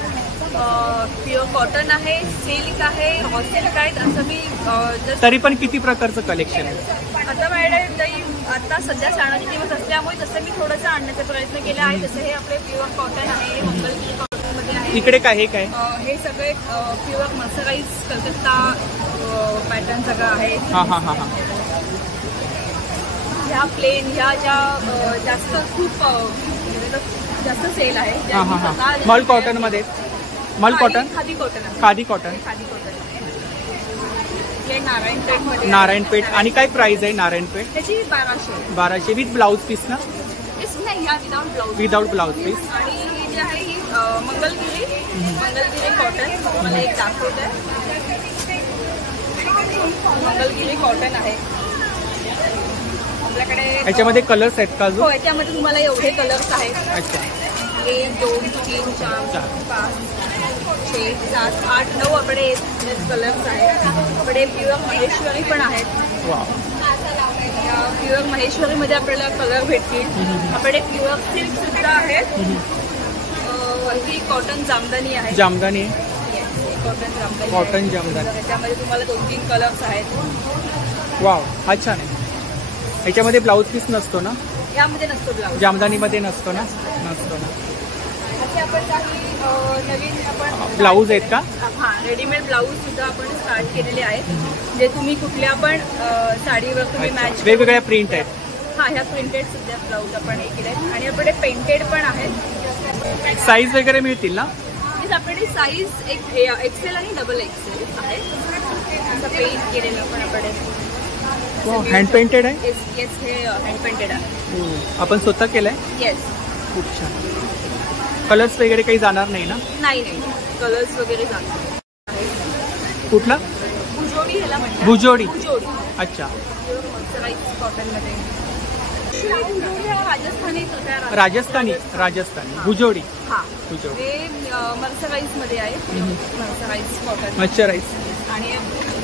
प्युअर कॉटन आहे, सिल्क आहे, हॉट सिल्क आहेत. असं मी तरी पण किती प्रकारचं कलेक्शन आहे? आता मॅडम आता सध्या सणाचे दिवस असल्यामुळे तसं मी थोडंसं आणण्याचा प्रयत्न केला आहे. जसं हे आपले प्युअर कॉटन आहे, मंगलगिरी कॉटनमध्ये आहे. इकडे काय हे काय? हे सगळे प्युअर मर्सराईज कलकत्ता पॅटर्न सगळं आहे. हां हां हां हां. ह्या प्लेन ह्या ज्या जास्त खूप जास्त सेल आहे. हां हां हां. मल कॉटन मध्ये. मल कॉटन. खादी कॉटन आहे. खादी कॉटन. खादी कॉटन आहे. हे नारायणपेठ मध्ये. नारायणपेठ. आणि काय प्राइस आहे नारायणपेठ? त्याची 1200. 1200 विथ ब्लाउज पीस ना? नाही, ह्या without blouse. Without blouse piece. आणि ही जी आहे ही मंगलगिरी कॉटन. मला एक दाखवत आहे. मंगलगिरी कॉटन आहे आपल्याकडे. याच्यामध्ये कलर्स आहेत का अजून? हो, याच्यामध्ये तुम्हाला एवढे कलर्स आहेत. अच्छा. 1 2 3 4 5 6 7 8 9 आपले कलर्स आहेत. आपले प्युअर महेश्वरी पण आहेत. प्युअर महेश्वरीमध्ये आपल्याला कलर भेटतील. आपले प्युअर सिल्क सुद्धा आहेत. ही कॉटन जामदानी आहे. जामदानी. कॉटन जामदानी. कॉटन जामदानी. त्याच्यामध्ये तुम्हाला 2-3 कलर्स आहेत. वाव, हा छान आहे. याच्यामध्ये ब्लाऊज पीस नसतो ना? यामध्ये नसतो ब्लाऊज. जामदानीमध्ये नसतो ना? नसतो ना. असे आपण काही नवीन आपण ब्लाऊज आहेत का? हां, रेडीमेड ब्लाऊज सुद्धा आपण स्टार्ट केलेले आहेत. जे तुम्ही कुठल्या पण साडीवर तुम्ही मॅच. वेगवेगळ्या प्रिंट आहेत. हां, ह्या प्रिंटेड सुद्धा ब्लाऊज आपण हे केले आहेत. आणि आपल्याकडे पेंटेड पण आहेत. साईज वगैरे मिळतील ना? आपल्याकडे साईज एक्सेल आणि डबल एक्सेल आहे. असं पेंट केलेलं पण आपल्याकडे. हँड पेंटेड आहे? येस, हे हँड पेंटेड आहे. आपण स्वतः केलंय? येस. खूप छान. कलर्स वगैरे काही जाणार नाही ना? नाही, कलर्स वगैरे जाणार. कुठला? भुजोडी ह्याला म्हणतात. भुजोडी. अच्छा. कॉटनमध्ये. राजस्थानी. भुजोडी. हां, भुजोडी. हे मर्सराईज मध्ये आहे. मर्सराईज कॉटन. मर्सराईज. आणि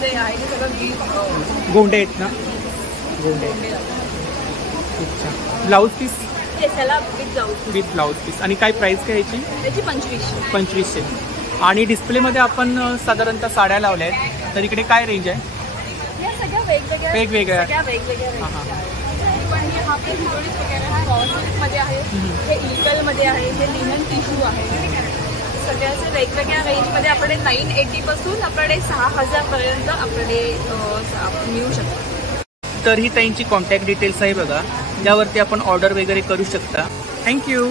जे आहे ते सगळं गोंडे आहेत ना? गोंडे. खूप छान. Blouse piece? त्याला विथ ब्लाऊज पीस. आणि काय प्राइस काय याची? त्याची 2500. 2500. आणि डिस्प्लेमध्ये आपण साधारणतः साड्या लावल्या आहेत, तर इकडे काय रेंज आहे? या सगळ्या वेगवेगळ्या पण हे आपले हिरोळीज वगैरे हा रॉ सिल्कमध्ये आहे. हे इगलमध्ये आहे. हे लिनन टिश्यू आहे. सगळ्याचे वेगवेगळ्या रेंजमध्ये आपल्याकडे 980 पासून आपल्याकडे 6000 पर्यंत आपल्याकडे मिळू शकतात. तर ही त्यांची कॉन्टॅक्ट डिटेल्स आहे बघा, त्यावरती आपण ऑर्डर वगैरे करू शकता. थँक्यू.